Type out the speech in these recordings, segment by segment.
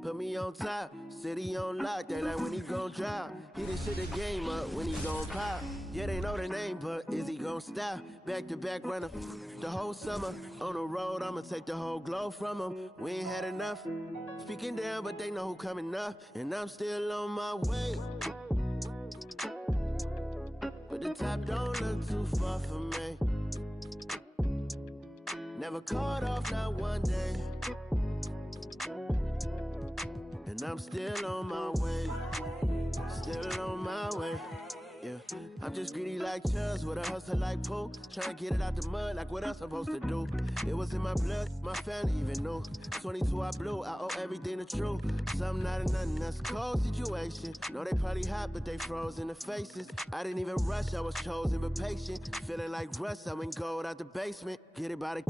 Put me on top, city on lock, they like when he gon' drop. He done shit the game up when he gon' pop. Yeah, they know the name, but is he gon' stop? Back-to-back runner the whole summer. On the road, I'ma take the whole glow from him. We ain't had enough. Speaking down, but they know who coming up. And I'm still on my way. But the top don't look too far for me. Never caught off, not one day. And I'm still on my way, still on my way, yeah. I'm just greedy like Chuz, with a hustle like Pooh. Trying to get it out the mud, like what else I'm supposed to do? It was in my blood, my family even knew. 22 I blew, I owe everything to true. Something out of nothing, that's a cold situation. Know they probably hot, but they froze in the faces. I didn't even rush, I was chosen but patient. Feeling like Russ, I went gold out the basement. Get it by the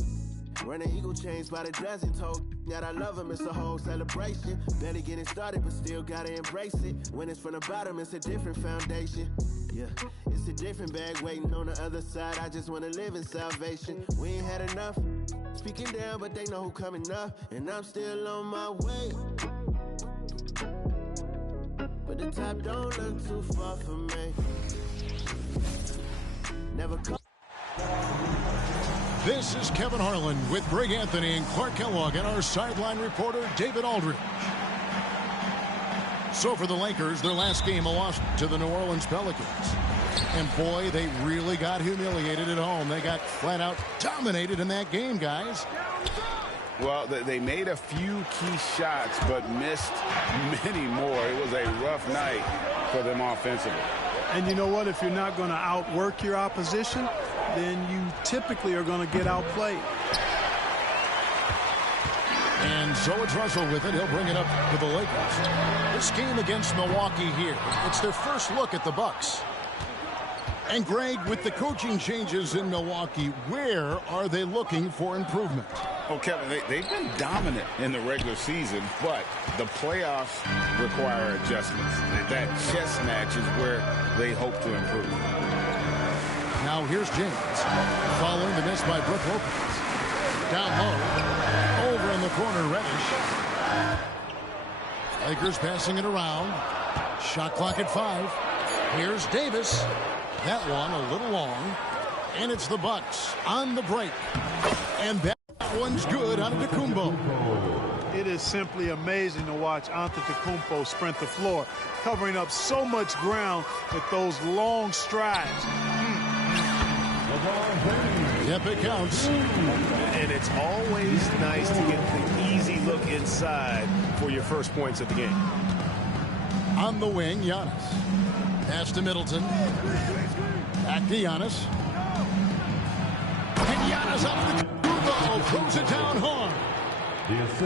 running eagle chains by the dozen. Told that I love him, it's a whole celebration. Barely getting started, but still gotta embrace it. When it's from the bottom, it's a different foundation. Yeah, it's a different bag waiting on the other side. I just wanna live in salvation. We ain't had enough. Speaking down, but they know who coming up. And I'm still on my way. But the top don't look too far for me. Never come. This is Kevin Harlan with Greg Anthony and Clark Kellogg and our sideline reporter, David Aldridge. So for the Lakers, their last game, a loss to the New Orleans Pelicans. And boy, they really got humiliated at home. They got flat out dominated in that game, guys. Well, they made a few key shots, but missed many more. It was a rough night for them offensively. And you know what? If you're not going to outwork your opposition, then you typically are going to get outplayed. And so it's Russell with it. He'll bring it up to the Lakers. This game against Milwaukee here, it's their first look at the Bucks. And Greg, with the coaching changes in Milwaukee, where are they looking for improvement? Oh, Kevin, they've been dominant in the regular season, but the playoffs require adjustments. That chess match is where they hope to improve. Now here's James, following the miss by Brook Lopez. Down low, over in the corner, Reddish. Lakers passing it around. Shot clock at 5. Here's Davis. That one a little long. And it's the Bucks on the break. And that one's good out of Antetokounmpo. It is simply amazing to watch Antetokounmpo sprint the floor, covering up so much ground with those long strides. Yep, it counts. And it's always nice to get the easy look inside for your first points of the game. On the wing, Giannis. Pass to Middleton. Back to Giannis. And Giannis up the Antetokounmpo throws it down hard.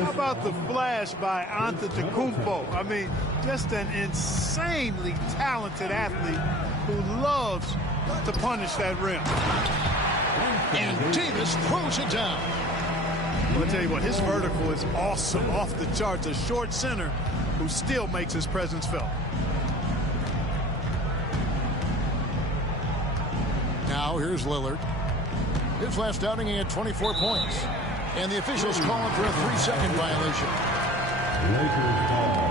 How about the flash by Antetokounmpo? I mean, just an insanely talented athlete who loves to punish that rim. And Davis throws it down. I'll tell you what, his vertical is awesome, off the charts. A short center who still makes his presence felt. Now here's Lillard. His last outing, he had 24 points. And the officials calling for a 3-second violation. Lakers ball.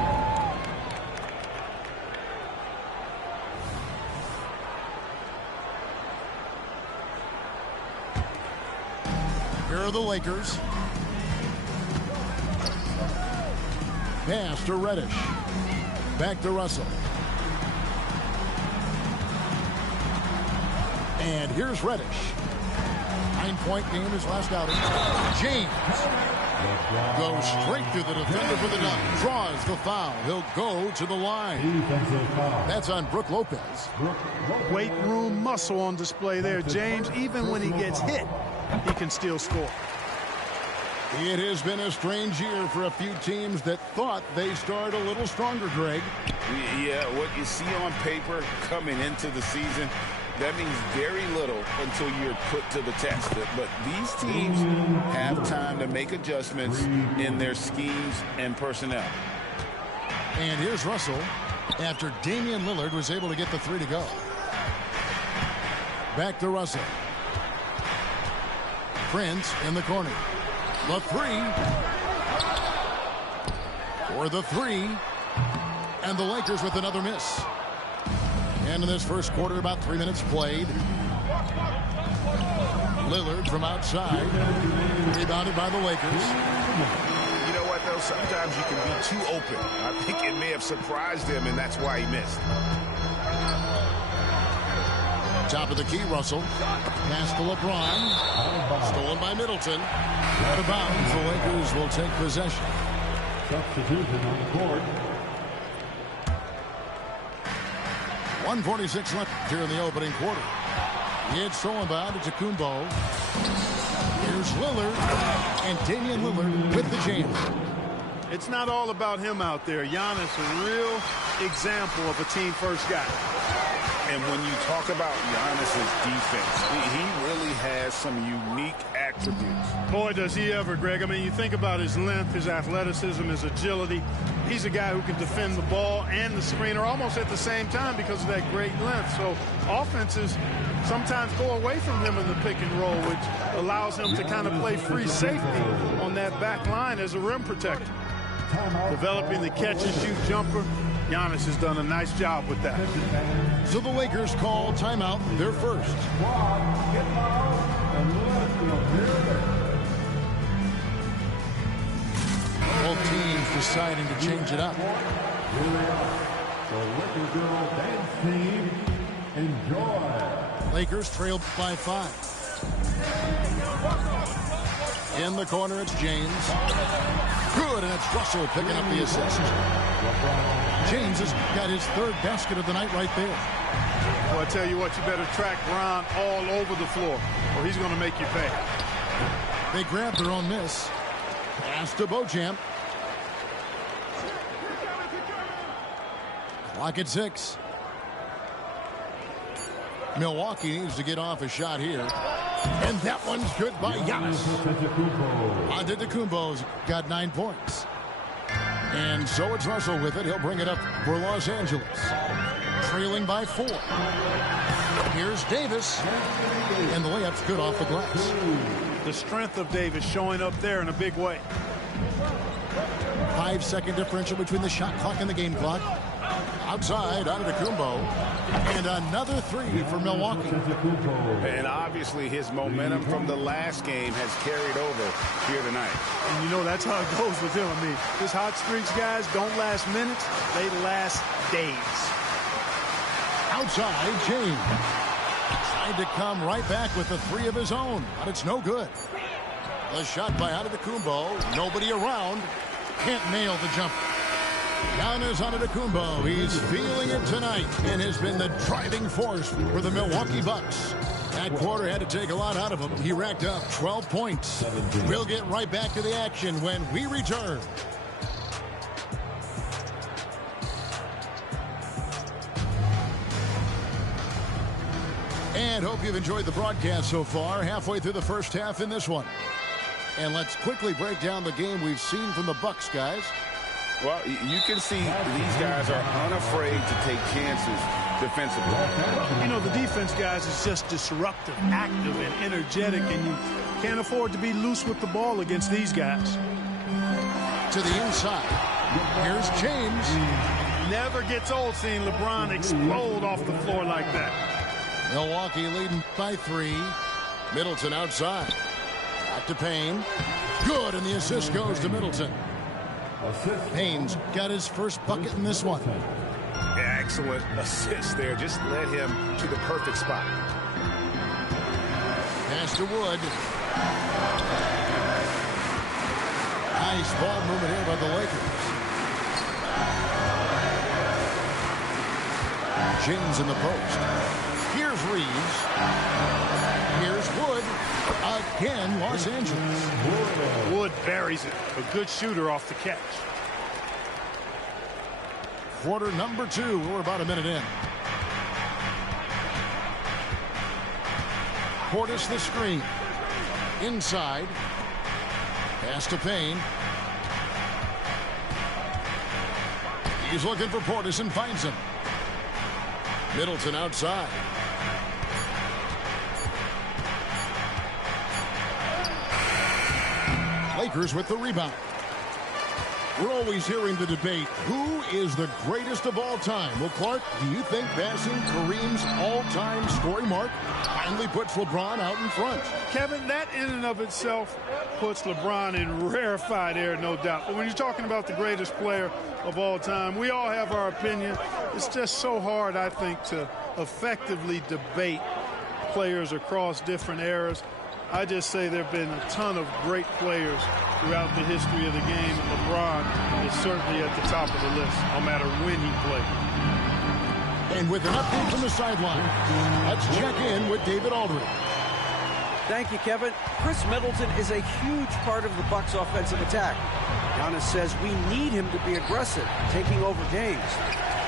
Here are the Lakers. Pass to Reddish. Back to Russell. And here's Reddish. 9-point game, his last outing. James goes straight through the defender for the dunk. Draws the foul. He'll go to the line. That's on Brook Lopez. Weight room muscle on display there, James. Even when he gets hit, he can still score. It has been a strange year for a few teams that thought they started a little stronger, Greg. Yeah, what you see on paper coming into the season, that means very little until you're put to the test. But these teams have time to make adjustments in their schemes and personnel. And here's Russell after Damian Lillard was able to get the 3 to go. Back to Russell. Prince in the corner. The 3. for the three. And the Lakers with another miss. And in this first quarter, about 3 minutes played. Lillard from outside. Rebounded by the Lakers. You know what, though? Sometimes you can be too open. I think it may have surprised him, and that's why he missed. Top of the key, Russell. Pass to LeBron. Stolen by Middleton. Out of bounds. The Lakers will take possession. Substitution on the court. 1:46 left here in the opening quarter. It's stolen by Antetokounmpo. Here's Lillard. And Damian Lillard with the jam. It's not all about him out there. Giannis, a real example of a team-first guy. And when you talk about Giannis's defense, he really has some unique attributes. Boy, does he ever, Greg. I mean, you think about his length, his athleticism, his agility. He's a guy who can defend the ball and the screener almost at the same time because of that great length. So offenses sometimes go away from him in the pick and roll, which allows him to kind of play free safety on that back line as a rim protector. Developing the catch-and-shoot jumper, Giannis has done a nice job with that. So the Lakers call timeout, their first. Both teams deciding to change it up. The Lakers girl dance team, enjoy. Lakers trailed by 5. In the corner, it's James. Good, and it's Russell picking up the assist. James has got his third basket of the night right there. Well, I tell you what, you better track Bron all over the floor, or he's going to make you pay. They grab their own miss. Pass to Beauchamp. Clock at 6. Milwaukee needs to get off a shot here. And that one's good by Giannis. Antetokounmpo's got 9 points. And so it's Russell with it. He'll bring it up for Los Angeles. Trailing by 4. Here's Davis. And the layup's good off the glass. The strength of Davis showing up there in a big way. 5-second differential between the shot clock and the game clock. Outside, Antetokounmpo. And another 3 for Milwaukee. And obviously his momentum from the last game has carried over here tonight. And you know, that's how it goes with him. I mean, his hot streaks, guys, don't last minutes. They last days. Outside, James. Tried to come right back with the 3 of his own, but it's no good. The shot by Antetokounmpo. Nobody around. Can't nail the jumper. Giannis Antetokounmpo, he's feeling it tonight and has been the driving force for the Milwaukee Bucks. That quarter had to take a lot out of him. He racked up 12 points. We'll get right back to the action when we return. And hope you've enjoyed the broadcast so far. Halfway through the first half in this one. And let's quickly break down the game we've seen from the Bucks, guys. Well, you can see these guys are unafraid to take chances defensively. You know, the defense, guys, is just disruptive, active, and energetic, and you can't afford to be loose with the ball against these guys. To the inside. Here's James. Never gets old seeing LeBron explode off the floor like that. Milwaukee leading by 3. Middleton outside. Back to Payne. Good, and the assist goes to Middleton. Payne's got his first bucket in this one. Excellent assist there. Just led him to the perfect spot. Pass to Wood. Nice ball movement here by the Lakers. James in the post. Here's Reeves. Here's Wood. Again, Los Angeles. Wood buries it. A good shooter off the catch. Quarter number 2. We're about a minute in. Portis the screen. Inside. Pass to Payne. He's looking for Portis and finds him. Middleton outside. Lakers with the rebound. We're always hearing the debate, who is the greatest of all time? Well, Clark, do you think passing Kareem's all-time scoring mark finally puts LeBron out in front? Kevin, that in and of itself puts LeBron in rarefied air, no doubt. But when you're talking about the greatest player of all time, we all have our opinion. It's just so hard, I think, to effectively debate players across different eras. I just say there have been a ton of great players throughout the history of the game, and LeBron is certainly at the top of the list, no matter when he played. And with an update from the sideline, let's check in with David Aldridge. Thank you, Kevin. Chris Middleton is a huge part of the Bucks' offensive attack. Giannis says we need him to be aggressive, taking over games.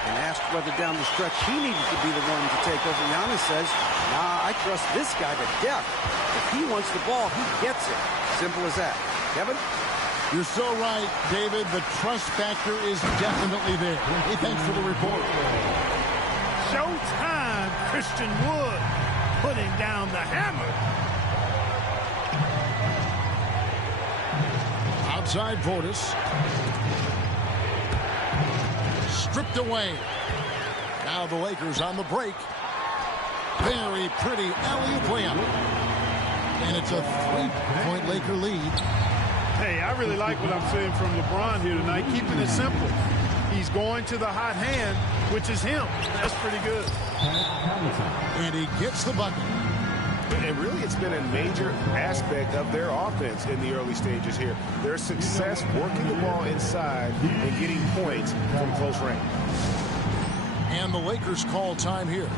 And asked whether down the stretch he needed to be the one to take over, Giannis says, nah, I trust this guy to death. If he wants the ball, he gets it. Simple as that. Kevin? You're so right, David. The trust factor is definitely there. Hey, thanks for the report. Showtime, Christian Wood putting down the hammer. Outside Portis. Stripped away. Now the Lakers on the break. Very pretty alley-oop layup. And it's a 3-point Laker lead. Hey, I really like what I'm seeing from LeBron here tonight, keeping it simple. He's going to the hot hand, which is him. That's pretty good. And he gets the bucket. And really, it's been a major aspect of their offense in the early stages here. Their success working the ball inside and getting points from close range. And the Lakers call time here.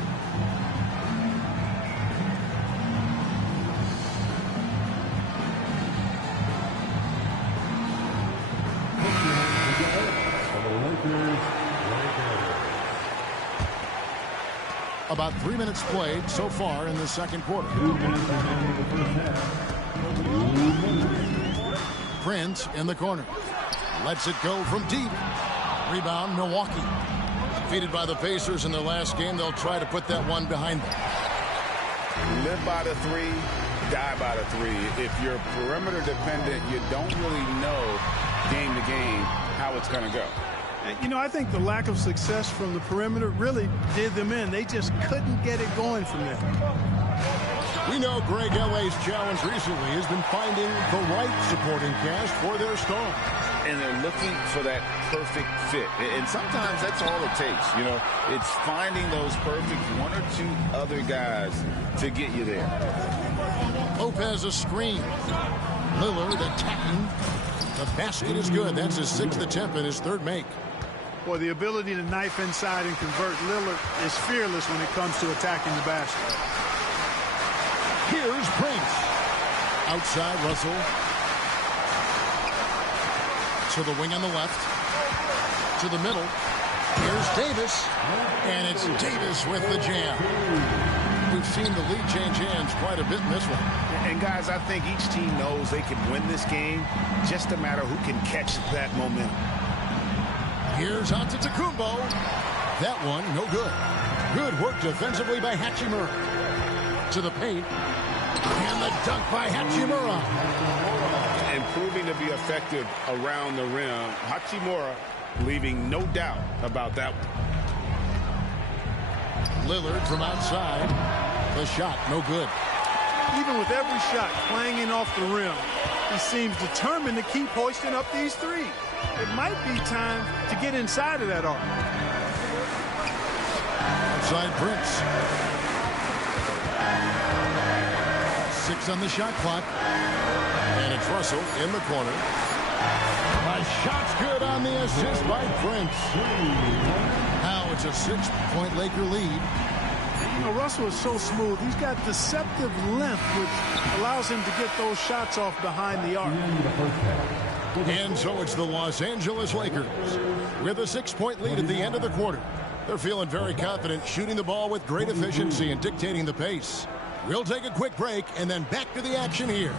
About 3 minutes played so far in the second quarter. Prince in the corner. Lets it go from deep. Rebound, Milwaukee. Defeated by the Pacers in their last game. They'll try to put that one behind them. Live by the three, die by the three. If you're perimeter dependent, you don't really know game to game how it's going to go. You know, I think the lack of success from the perimeter really did them in. They just couldn't get it going from there. We know Greg L.A.'s challenge recently has been finding the right supporting cast for their star. And they're looking for that perfect fit. And sometimes that's all it takes. You know, it's finding those perfect one or two other guys to get you there. Lopez a screen. Lillard attacking. The basket is good. That's his 6th attempt and his 3rd make. Boy, the ability to knife inside and convert. Lillard is fearless when it comes to attacking the basket. Here's Prince. Outside Russell. To the wing on the left. To the middle. Here's Davis. And it's Davis with the jam. We've seen the lead change hands quite a bit in this one. And guys, I think each team knows they can win this game. Just a matter who can catch that momentum. Here's Antetokounmpo. That one, no good. Good work defensively by Hachimura. To the paint. And the dunk by Hachimura. And proving to be effective around the rim. Hachimura leaving no doubt about that one. Lillard from outside. The shot, no good. Even with every shot clanging off the rim, he seems determined to keep hoisting up these threes. It might be time to get inside of that arc. Outside Prince. 6 on the shot clock. And it's Russell in the corner. A shot's good on the assist by Prince. Now it's a 6-point Laker lead. You know, Russell is so smooth. He's got deceptive length, which allows him to get those shots off behind the arc. And so it's the Los Angeles Lakers with a 6-point lead at the end of the quarter. They're feeling very confident, shooting the ball with great efficiency and dictating the pace. We'll take a quick break and then back to the action here.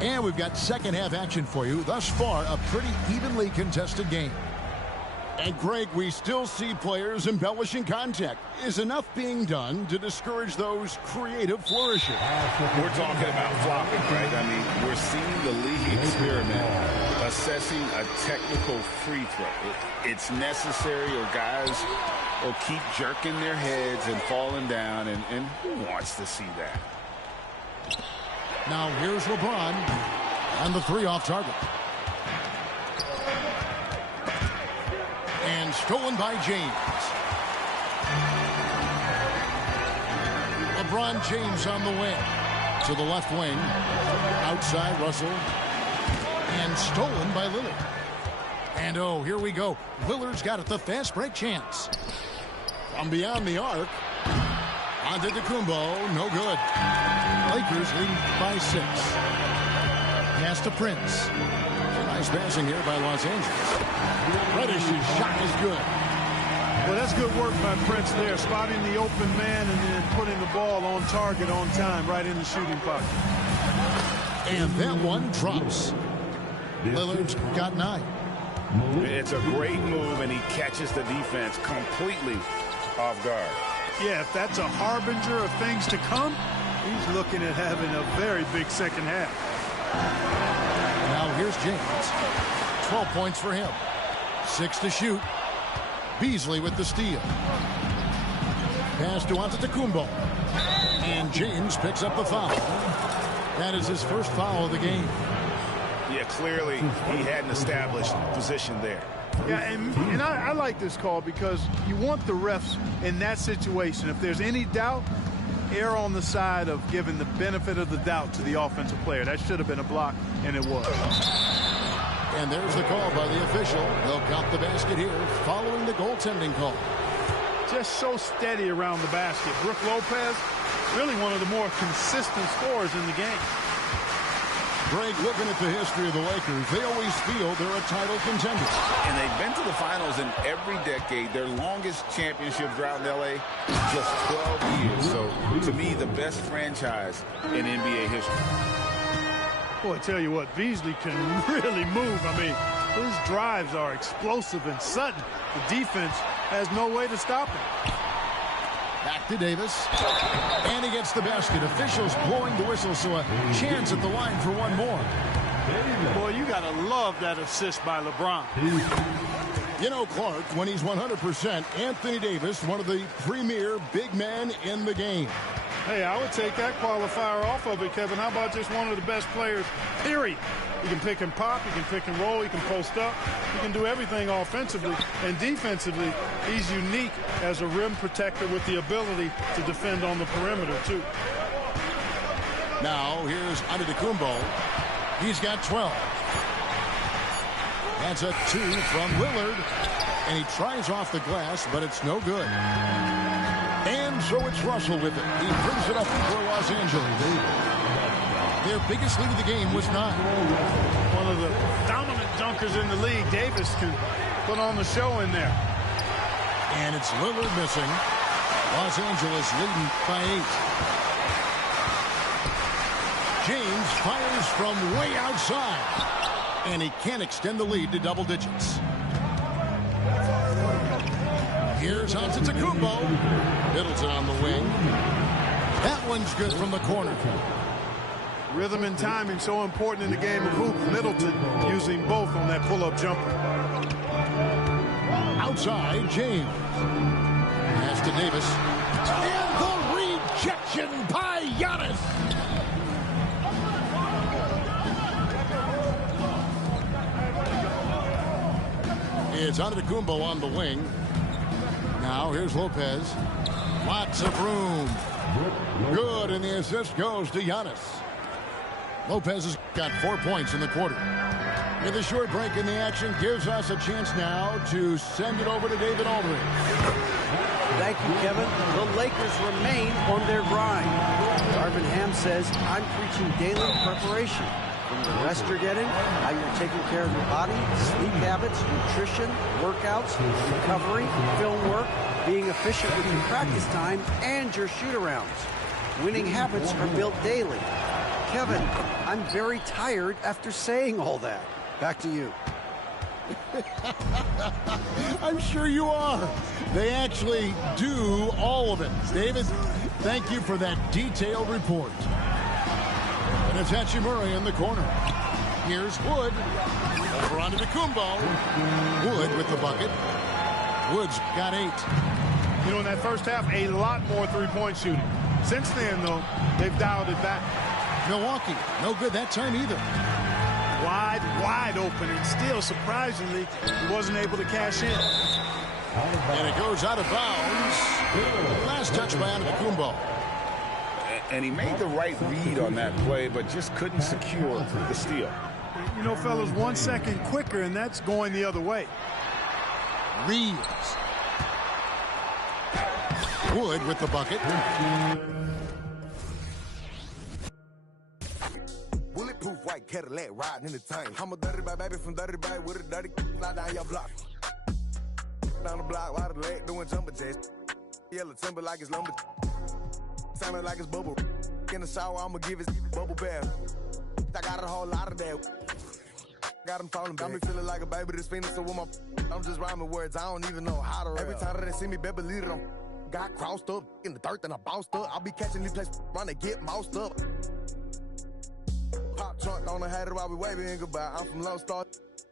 And we've got second half action for you. Thus far, a pretty evenly contested game. And Greg, we still see players embellishing contact. Is enough being done to discourage those creative flourishes? We're talking about flopping, right? I mean, we're seeing the league experiment, assessing a technical free throw. It's necessary, or guys will keep jerking their heads and falling down, and who wants to see that? Now here's LeBron, and the three off target. And stolen by James. LeBron James on the wing. To the left wing. Outside Russell. And stolen by Lillard. And oh, here we go. Lillard's got it, the fast break chance. From beyond the arc. Onto Antetokounmpo, no good. Lakers lead by 6. Pass to Prince. Nice passing here by Los Angeles. Reddish's shot is good. Well, that's good work by Prince there, spotting the open man and then putting the ball on target on time, right in the shooting pocket. And that one drops. Lillard's got 9. It's a great move, and he catches the defense completely off guard. Yeah, if that's a harbinger of things to come, he's looking at having a very big second half. Now here's James. 12 points for him. 6 to shoot. Beasley with the steal. Pass to Antetokounmpo. And James picks up the foul. That is his first foul of the game. Yeah, clearly he had an established position there. Yeah, and I like this call because you want the refs in that situation. If there's any doubt, err on the side of giving the benefit of the doubt to the offensive player. That should have been a block, and it was. And there's the call by the official. They'll count the basket here following the goaltending call. Just so steady around the basket. Brook Lopez, really one of the more consistent scorers in the game. Greg, looking at the history of the Lakers, they always feel they're a title contender. And they've been to the finals in every decade. Their longest championship drought in L.A. is just 12 years. So, to me, the best franchise in NBA history. Boy, I tell you what, Beasley can really move. I mean, his drives are explosive and sudden. The defense has no way to stop him. Back to Davis. And he gets the basket. Officials blowing the whistle, so a chance at the line for one more. Boy, you got to love that assist by LeBron. You know, Clark, when he's 100%, Anthony Davis, one of the premier big men in the game. Hey, I would take that qualifier off of it, Kevin. How about just one of the best players, period? He can pick and pop, he can pick and roll, he can post up, he can do everything offensively. And defensively, he's unique as a rim protector with the ability to defend on the perimeter, too. Now, here's Antetokounmpo. He's got 12. That's a 2 from Lillard. And he tries off the glass, but it's no good. And so it's Russell with it. He brings it up for Los Angeles. Their biggest lead of the game was 9. One of the dominant dunkers in the league. Davis can put on the show in there. And it's Lillard missing. Los Angeles leading by 8. James fires from way outside. And he can't extend the lead to double digits. Here's Antetokounmpo. Middleton on the wing. That one's good from the corner. Rhythm and timing so important in the game of hoop. Middleton using both on that pull-up jumper. Outside, James. Pass to Davis. And the rejection by Giannis. It's Antetokounmpo on the wing. Now here's Lopez. Lots of room. Good, and the assist goes to Giannis. Lopez has got 4 points in the quarter. With a short break in the action, gives us a chance now to send it over to David Aldridge. Thank you, Kevin. The Lakers remain on their grind. Darvin Ham says, I'm preaching daily preparation. From the rest you're getting, how you're taking care of your body, sleep habits, nutrition, workouts, recovery, film work, being efficient with your practice time, and your shoot-arounds. Winning habits are built daily. Kevin, I'm very tired after saying all that. Back to you. I'm sure you are. They actually do all of it. David, thank you for that detailed report. And it's Hachimura in the corner. Here's Wood. Over onto Kumbo. Wood with the bucket. Wood's got 8. You know, in that first half, a lot more three-point shooting. Since then, though, they've dialed it back. Milwaukee, no good that time either. Wide open, and still, surprisingly, he wasn't able to cash in. And it goes out of bounds. Last touch by Kumbo. And he made the right read on that play, but just couldn't secure the steal. You know, fellas, 1 second quicker, and that's going the other way. Reeves. Wood with the bucket. Bulletproof white Cadillac riding in the tank. I'm a dirty baby from dirty bag with a dirty fly down your block. Down the block, wide the leg doing jumper jacks. Yellow timber like it's lumber. Sounding like it's bubble. In the shower, I'ma give it bubble bath. I got a whole lot of that. Got him falling, got me feeling like a baby that's fiending. So with my, I'm just rhyming words. I don't even know how to rap. Every time that they see me, better believe it. I'm got crossed up in the dirt, then I bounced up. I'll be catching these places, run to get moused up. Pop trunk on the hat while we waving goodbye. I'm from Lone Star,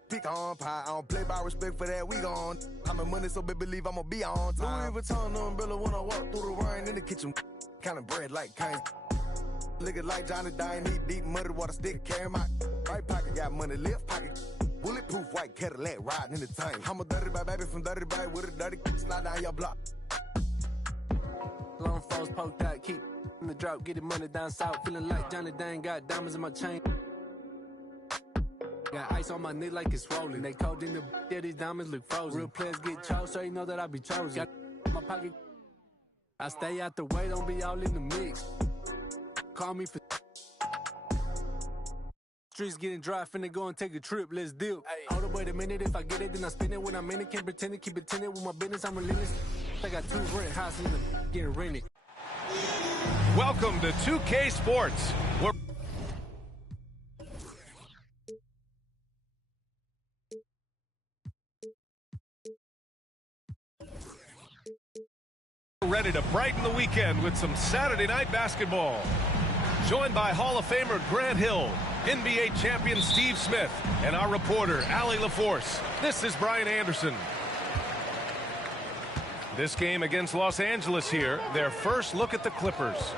pick on pie. I don't play by respect for that. We gone. I'm in money, so baby believe I'ma be on time. Louis Vuitton umbrella when I walk through the rain in the kitchen. Kind of bread like Kane. Liquor like Johnny Dine, eat deep muddy water stick. Carry my right pocket, got money left pocket. Bulletproof white Cadillac riding in the tank. I'm a dirty baby from dirty bag with a dirty slide down your block. Long falls poked out, keep in the drop, getting money down south. Feeling like Johnny Dang, got diamonds in my chain. Got ice on my neck like it's rolling. They cold in the yeah, these diamonds look frozen. Real players get chose, so you know that I be chosen. Got my pocket. I stay out the way, don't be all in the mix. Call me for streets getting dry, finna go and take a trip, let's deal. Hold up, wait a minute, if I get it, then I spend it. When I'm in it, can't pretend it, keep it tinted. With my business, I'm relentless. I got 2 rent houses and getting rented. Welcome to 2K Sports. We're ready to brighten the weekend with some Saturday night basketball. Joined by Hall of Famer Grant Hill, NBA champion Steve Smith, and our reporter, Allie LaForce. This is Brian Anderson. This game against Los Angeles here, their first look at the Clippers.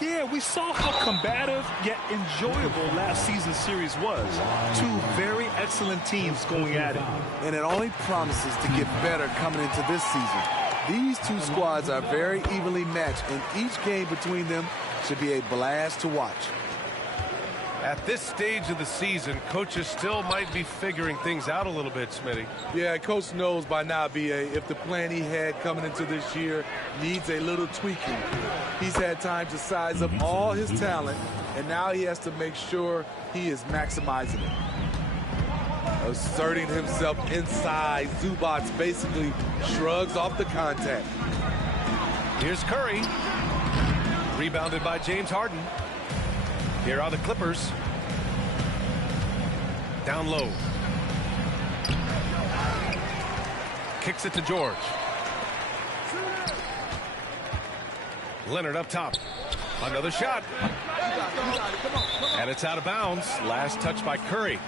Yeah, we saw how combative yet enjoyable last season's series was. 2 very excellent teams going at it. And it only promises to get better coming into this season. These 2 squads are very evenly matched, and each game between them should be a blast to watch. At this stage of the season, coaches still might be figuring things out a little bit, Smitty. Yeah, Coach knows by now, B.A., if the plan he had coming into this year needs a little tweaking. He's had time to size up all his talent, and now he has to make sure he is maximizing it. Asserting himself inside, Zubac basically shrugs off the contact. Here's Curry. Rebounded by James Harden. Here are the Clippers. Down low. Kicks it to George. Leonard up top. Another shot. And it's out of bounds. Last touch by Curry.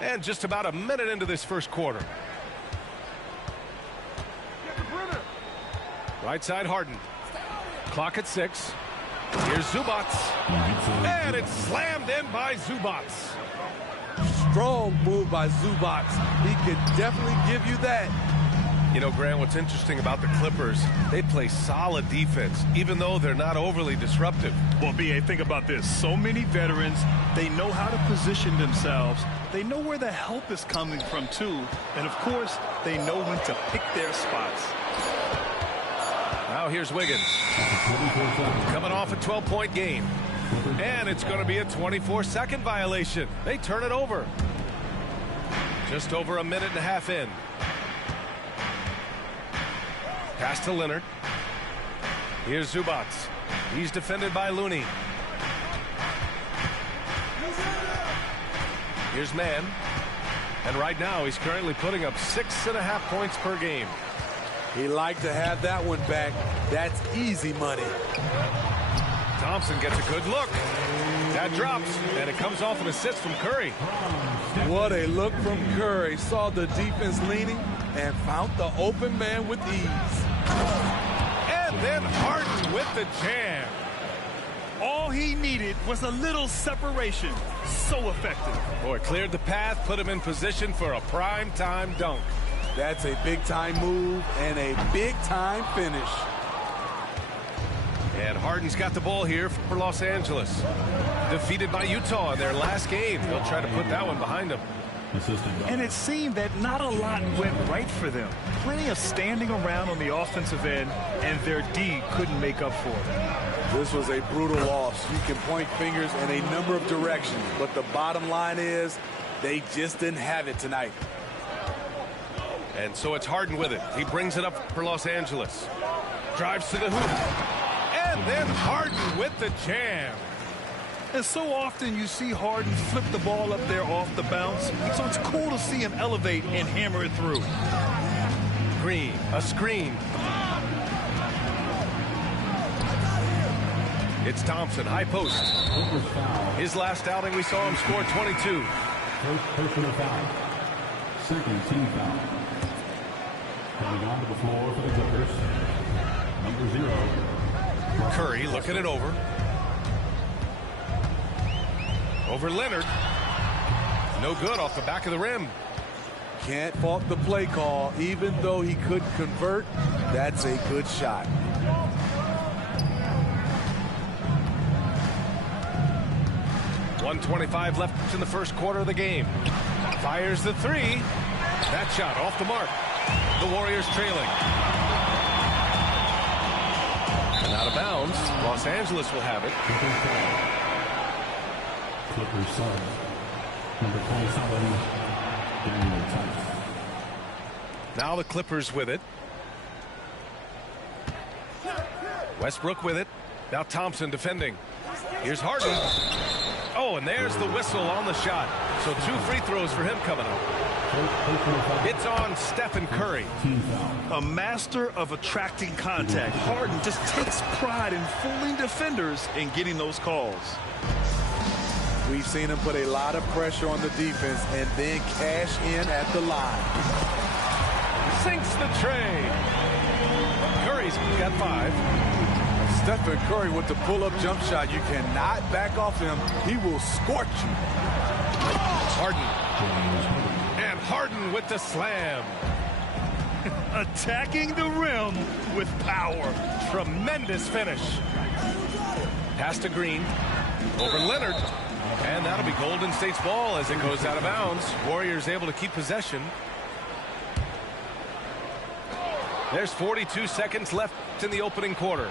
And just about a minute into this first quarter. Right side Harden. Clock at 6. Here's Zubac. And it's slammed in by Zubac. Strong move by Zubac. He can definitely give you that. You know, Grant, what's interesting about the Clippers, they play solid defense, even though they're not overly disruptive. Well, B.A., think about this. So many veterans, they know how to position themselves. They know where the help is coming from, too. And, of course, they know when to pick their spots. Now here's Wiggins. Coming off a 12-point game. And it's going to be a 24-second violation. They turn it over. Just over a minute and a half in. Pass to Leonard. Here's Zubac. He's defended by Looney. Here's Mann. And right now, he's currently putting up 6.5 points per game. He liked to have that one back. That's easy money. Thompson gets a good look. That drops, and it comes off an assist from Curry. What a look from Curry. Saw the defense leaning and found the open man with ease. And then Harden with the jam. All he needed was a little separation. So effective. Boy, cleared the path, put him in position for a prime-time dunk. That's a big-time move and a big-time finish. And Harden's got the ball here for Los Angeles. Defeated by Utah in their last game. They'll try to put that one behind them. And it seemed that not a lot went right for them. Plenty of standing around on the offensive end, and their D couldn't make up for it. This was a brutal loss. You can point fingers in a number of directions, but the bottom line is they just didn't have it tonight. And so it's Harden with it. He brings it up for Los Angeles. Drives to the hoop. And then Harden with the jam. And so often you see Harden flip the ball up there off the bounce, so it's cool to see him elevate and hammer it through. Green, a screen. It's Thompson, high post. His last outing, we saw him score 22. First personal foul. Second team foul. Coming onto the floor for the Clippers. Number 0. Curry looking it over. Over Leonard. No good off the back of the rim. Can't fault the play call. Even though he couldn't convert, that's a good shot. .125 left in the first quarter of the game. Fires the three. That shot off the mark. The Warriors trailing. And out of bounds. Los Angeles will have it. Clippers sub. Number 27, Daniel Tice. Now the Clippers with it. Westbrook with it. Now Thompson defending. Here's Harden. Oh, and there's the whistle on the shot. So 2 free throws for him coming up. It's on Stephen Curry. A master of attracting contact. Harden just takes pride in fooling defenders and getting those calls. We've seen him put a lot of pressure on the defense and then cash in at the line. Sinks the tray. Curry's got 5. Stephen Curry with the pull-up jump shot. You cannot back off him. He will scorch you. Harden. And Harden with the slam. Attacking the rim with power. Tremendous finish. Pass to Green. Over Leonard. And that'll be Golden State's ball as it goes out of bounds. Warriors able to keep possession. There's 42 seconds left in the opening quarter.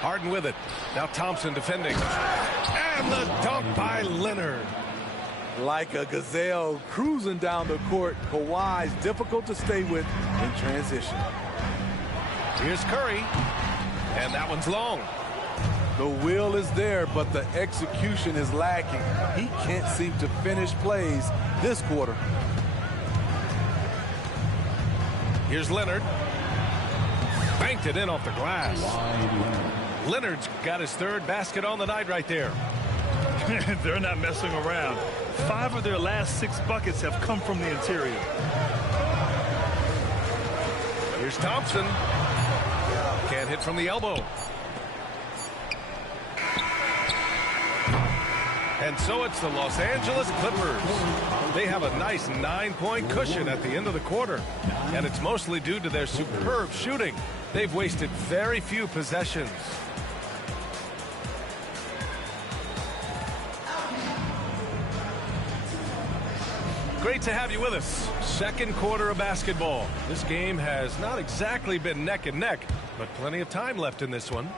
Harden with it. Now Thompson defending. And the dunk by Leonard. Like a gazelle cruising down the court, Kawhi's difficult to stay with in transition. Here's Curry. And that one's long. The will is there, but the execution is lacking. He can't seem to finish plays this quarter. Here's Leonard. Banked it in off the glass. Leonard's got his 3rd basket on the night right there. They're not messing around. 5 of their last 6 buckets have come from the interior. Here's Thompson. Can't hit from the elbow. And so it's the Los Angeles Clippers. They have a nice 9-point cushion at the end of the quarter. And it's mostly due to their superb shooting. They've wasted very few possessions. Great to have you with us. Second quarter of basketball. This game has not exactly been neck and neck, but plenty of time left in this one.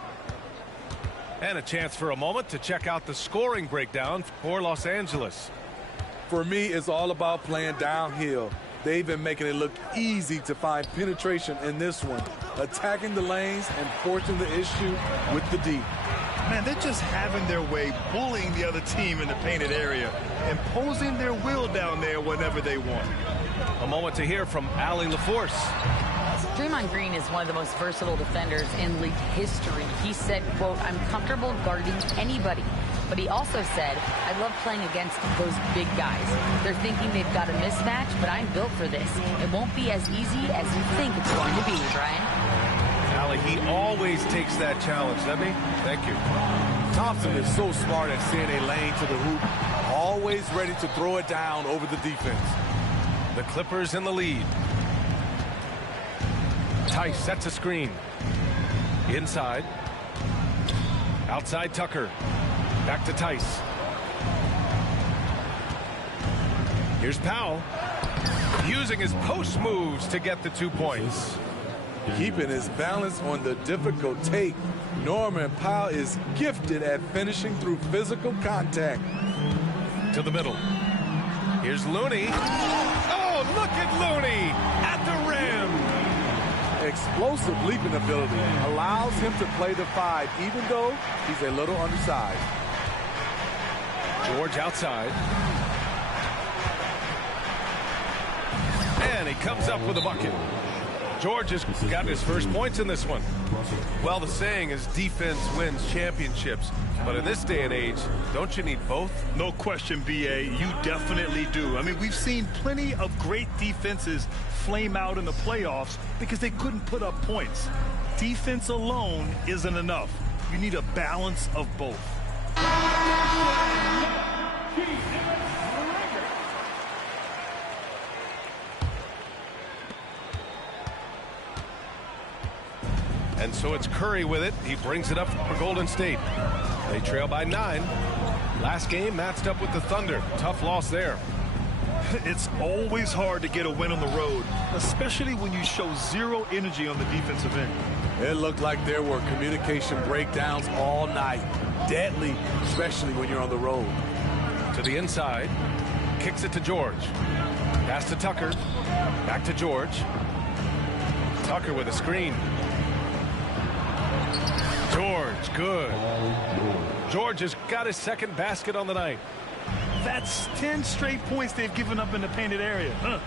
And a chance for a moment to check out the scoring breakdown for Los Angeles. For me, it's all about playing downhill. They've been making it look easy to find penetration in this one, attacking the lanes and forcing the issue with the D. Man, they're just having their way, bullying the other team in the painted area, imposing their will down there whenever they want. A moment to hear from Allie LaForce. Draymond Green is one of the most versatile defenders in league history. He said, quote, "I'm comfortable guarding anybody." But he also said, "I love playing against those big guys. They're thinking they've got a mismatch, but I'm built for this. It won't be as easy as you think it's going to be," Brian. Allie, he always takes that challenge, doesn't he? Thank you. Thompson is so smart at seeing a lane to the hoop, always ready to throw it down over the defense. The Clippers in the lead. Tice sets a screen. Inside. Outside Tucker. Back to Tice. Here's Powell. Using his post moves to get the 2 points. Keeping his balance on the difficult take. Norman Powell is gifted at finishing through physical contact. To the middle. Here's Looney. Oh, look at Looney at the rim. Explosive leaping ability allows him to play the 5, even though he's a little undersized. George outside. And he comes up with a bucket. George has got his first points in this one. Well, the saying is defense wins championships. But in this day and age, don't you need both? No question, B.A., you definitely do. I mean, we've seen plenty of great defenses flame out in the playoffs because they couldn't put up points. Defense alone isn't enough. You need a balance of both. And so it's Curry with it. He brings it up for Golden State. They trail by 9. Last game matched up with the Thunder. Tough loss there. It's always hard to get a win on the road, especially when you show zero energy on the defensive end. It looked like there were communication breakdowns all night. Deadly, especially when you're on the road. To the inside. Kicks it to George. Pass to Tucker. Back to George. Tucker with a screen. George, good. George has got his second basket on the night. That's 10 straight points they've given up in the painted area. Huh.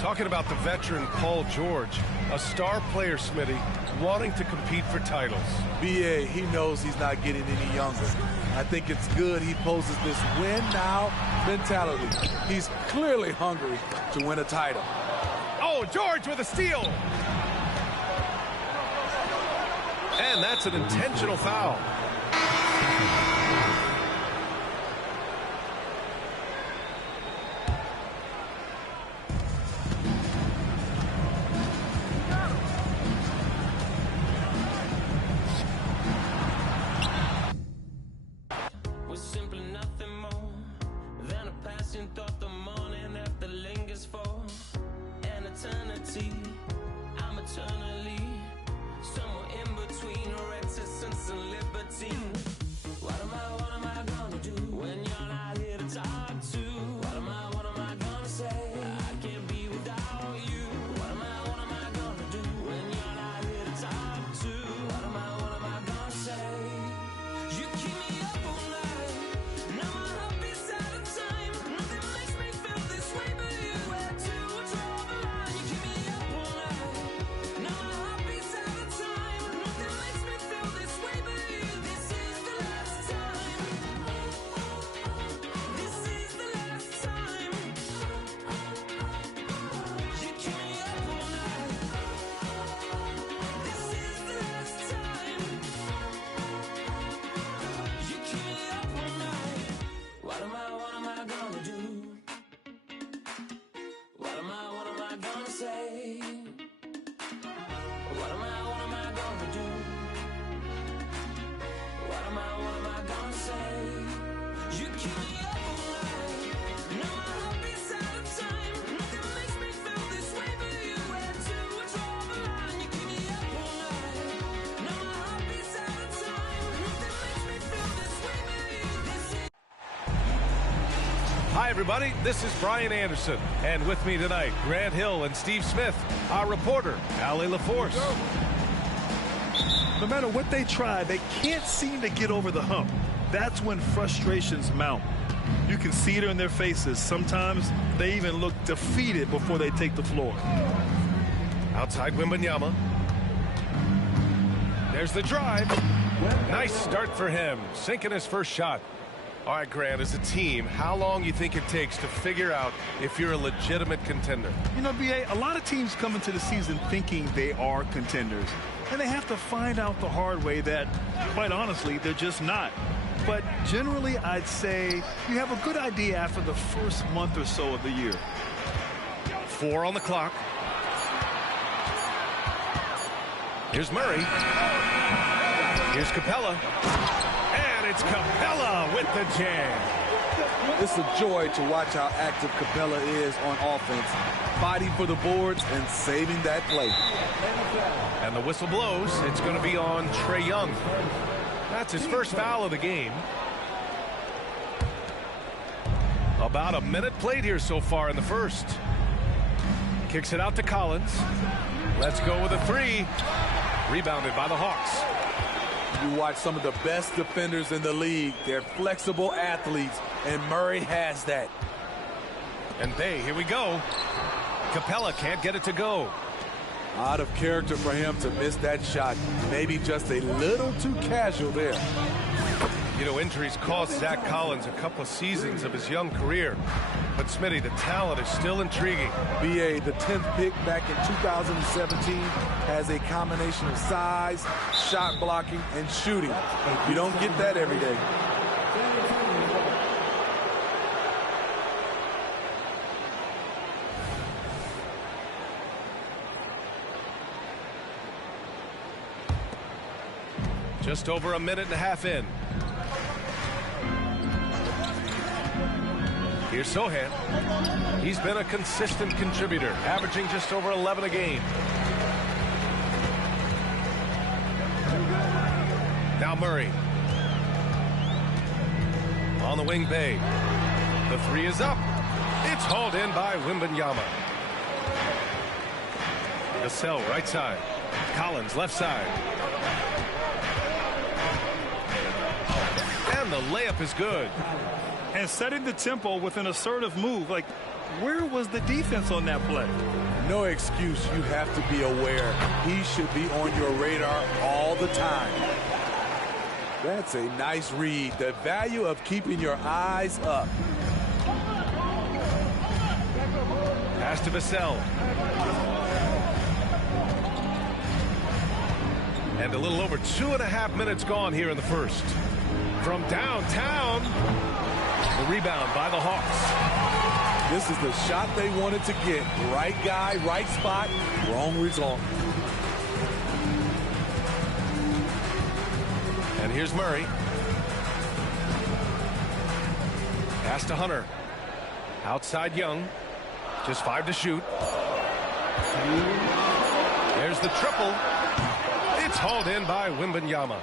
Talking about the veteran Paul George, a star player, Smitty, wanting to compete for titles. B.A., he knows he's not getting any younger. I think it's good he poses this win-now mentality. He's clearly hungry to win a title. Oh, George with a steal. And that's an intentional foul. Was simply nothing more than a passing thought. The morning after lingers for an eternity. I'm eternally somewhere in between her existence and liberty. What am I gonna do when you're not here to talk to? What am I gonna say? I can't be without you. What am I gonna do when you're not here to talk to? What am I gonna say? You keep me up all night. Now my heart beats out of time. Nothing makes me feel this way but you. Where to draw the line? You keep me up all night. Now my heart beats out of time. Nothing makes me feel this way but you. This is the last time. This is the last time. You keep me up all night. This is the last time. You keep me up all night. What am I gonna do? What am I gonna say? What am I gonna do? What am I gonna say? You keep me up all night. Now my heart beats out of time. Nothing makes me feel this way but you. Where to draw the line? You keep me up all night. Now my heart beats out of time. Nothing makes me feel this way but you. This is Hi, everybody. This is Brian Anderson. And with me tonight, Grant Hill and Steve Smith, our reporter, Allie LaForce. No matter what they try, they can't seem to get over the hump. That's when frustrations mount. You can see it in their faces. Sometimes they even look defeated before they take the floor. Outside Wembanyama. There's the drive. Nice start for him, sinking his first shot. All right, Grant, as a team, how long do you think it takes to figure out if you're a legitimate contender? You know, B.A., a lot of teams come into the season thinking they are contenders, and they have to find out the hard way that, quite honestly, they're just not. But generally, I'd say you have a good idea after the first month or so of the year. 4 on the clock. Here's Murray. Here's Capella. And it's Capella with the jam. It's a joy to watch how active Capella is on offense, fighting for the boards and saving that play. And the whistle blows. It's going to be on Trae Young. That's his first foul of the game. About a minute played here so far in the first. Kicks it out to Collins. Let's go with a 3. Rebounded by the Hawks. You watch some of the best defenders in the league. They're flexible athletes, and Murray has that. And here we go. Capella can't get it to go. Out of character for him to miss that shot. Maybe just a little too casual there. You know, injuries cost Zach Collins a couple of seasons of his young career. But, Smitty, the talent is still intriguing. B.A., the 10th pick back in 2017, has a combination of size, shot blocking, and shooting. You don't get that every day. Just over a minute and a half in. Here's Sohan. He's been a consistent contributor, averaging just over 11 a game. Now Murray. On the wing, Bay. The 3 is up. It's hauled in by Wembanyama. Cassell, right side. Collins, left side. And the layup is good. And setting the tempo with an assertive move. Like, where was the defense on that play? No excuse. You have to be aware. He should be on your radar all the time. That's a nice read. The value of keeping your eyes up. Pass to Vassell. And a little over 2.5 minutes gone here in the first. From downtown. The rebound by the Hawks. This is the shot they wanted to get. Right guy, right spot, wrong result. And here's Murray. Pass to Hunter. Outside Young. Just 5 to shoot. There's the triple. It's hauled in by Wembanyama.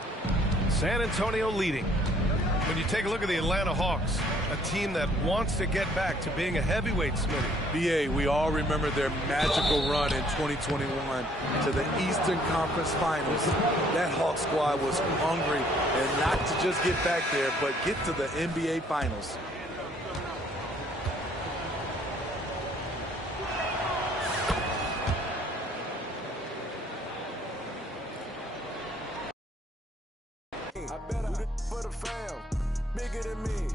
San Antonio leading. When you take a look at the Atlanta Hawks, a team that wants to get back to being a heavyweight, Smitty. B.A., we all remember their magical run in 2021 to the Eastern Conference Finals. That Hawk squad was hungry, and not to just get back there, but get to the NBA Finals. I bet I do this for the fam. Bigger than me.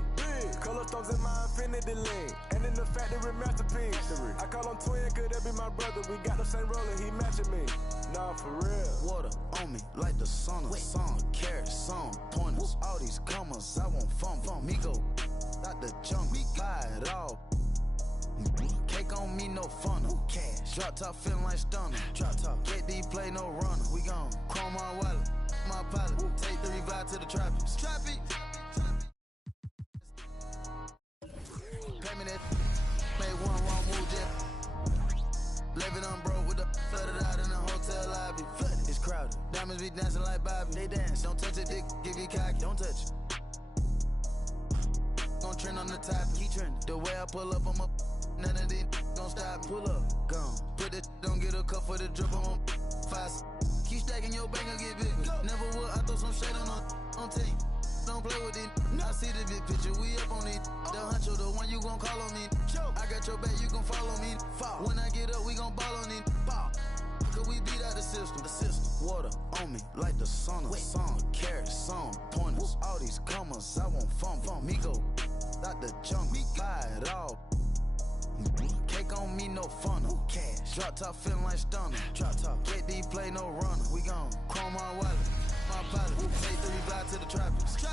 Color stones in my infinity link. And in the factory masterpiece. I call him twin, could that be my brother? We got the same roller, he matching me. Nah, for real. Water on me like the sun. Some carrots, some pointers. All these commas, I want fun. Me go out the junk, buy it all. Cake on me, no funnel. Cash. Drop top feeling like stunner. Drop top. KD play no runner. We gone. Chrome my wallet. My pilot. Take 3 vibe to the trappies. Trappy. Pay me that. Made one wrong move, just. Leave it on broke with the flooded out in the hotel lobby. Flooded. It's crowded. Diamonds be dancing like Bobby. They dance. Don't touch it, dick. Give you cocky. Don't touch it. trend on the top. Keep trending. The way I pull up, I'm a none of these gon' stop me. Pull up, gone. Put it, don't get a cup for the drip on 5. Keep stacking your bank and get bigger. Never would, I throw some shade on tape. Don't play with it. I see the big picture, we up on it. The huncho, the one you gon' call on me. I got your back, you gon' follow me. When I get up, we gon' ball on it. Cause we beat out the system. Water on me like the sauna. Some carrots, some pointers. All these commas, I want fun. Me go out the junk, buy it all. Cake on me, no funnel. Cash. Drop top feeling like stunner. Drop top. KD play no runner. We gon' chrome my wallet. My pilot. Take 3 fly to the tropics.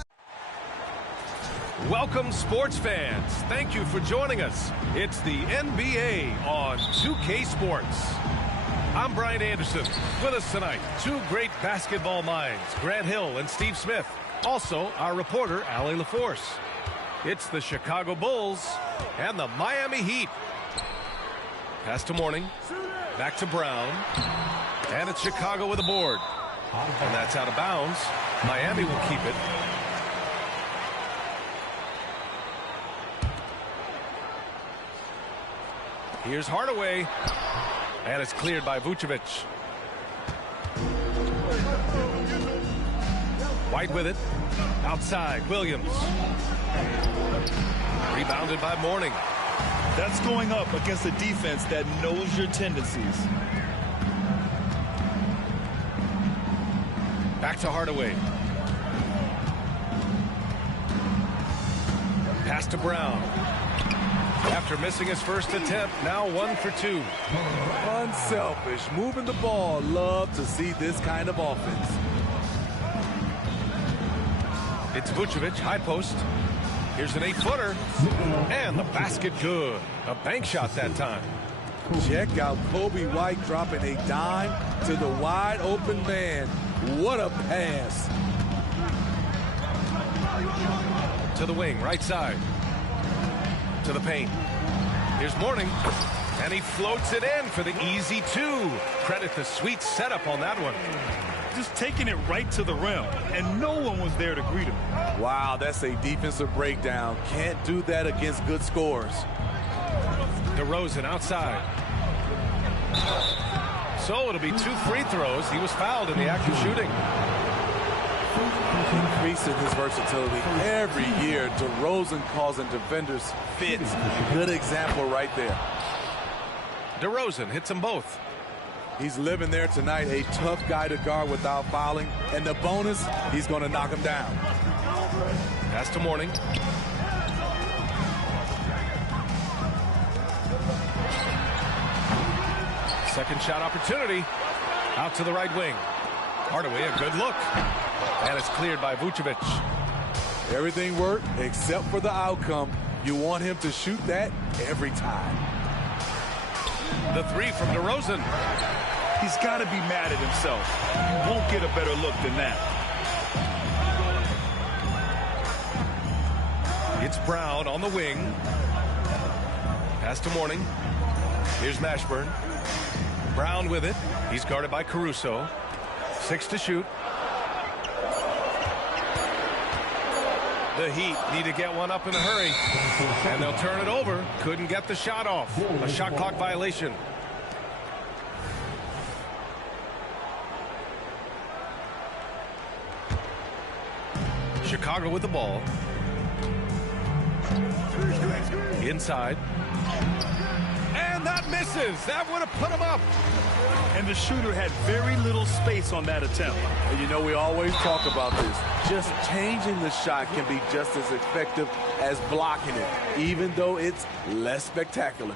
Welcome, sports fans. Thank you for joining us. It's the NBA on 2K Sports. I'm Brian Anderson. With us tonight, 2 great basketball minds, Grant Hill and Steve Smith. Also, our reporter, Allie LaForce. It's the Chicago Bulls and the Miami Heat. Pass to Morning. Back to Brown. And it's Chicago with a board. And that's out of bounds. Miami will keep it. Here's Hardaway. And it's cleared by Vucevic. White with it. Outside, Williams. Rebounded by Morning. That's going up against a defense that knows your tendencies. Back to Hardaway. Pass to Brown. After missing his first attempt, now 1 for 2. Unselfish, moving the ball. Love to see this kind of offense. It's Vucevic, high post. Here's an 8-footer. And the basket good. A bank shot that time. Check out Kobe White dropping a dime to the wide open man. What a pass. To the wing, right side. To the paint. Here's Morning. And he floats it in for the easy 2. Credit the sweet setup on that one. Just taking it right to the rim, and no one was there to greet him. Wow, that's a defensive breakdown. Can't do that against good scores. DeRozan outside. So it'll be 2 free throws. He was fouled in the act of shooting. Increasing his versatility every year. DeRozan causing defenders fits. Good example right there. DeRozan hits them both. He's living there tonight, a tough guy to guard without fouling. And the bonus, he's going to knock him down. Pass to Morning. Second shot opportunity. Out to the right wing. Hardaway, a good look. And it's cleared by Vucevic. Everything worked except for the outcome. You want him to shoot that every time. The 3 from DeRozan. He's got to be mad at himself. You won't get a better look than that. It's Brown on the wing. Pass to Morning. Here's Mashburn. Brown with it. He's guarded by Caruso. 6 to shoot. The Heat need to get one up in a hurry. And they'll turn it over. Couldn't get the shot off. A shot clock violation. Chicago with the ball. Inside. And that misses. That would have put him up. And the shooter had very little space on that attempt. And you know, we always talk about this. Just changing the shot can be just as effective as blocking it, even though it's less spectacular.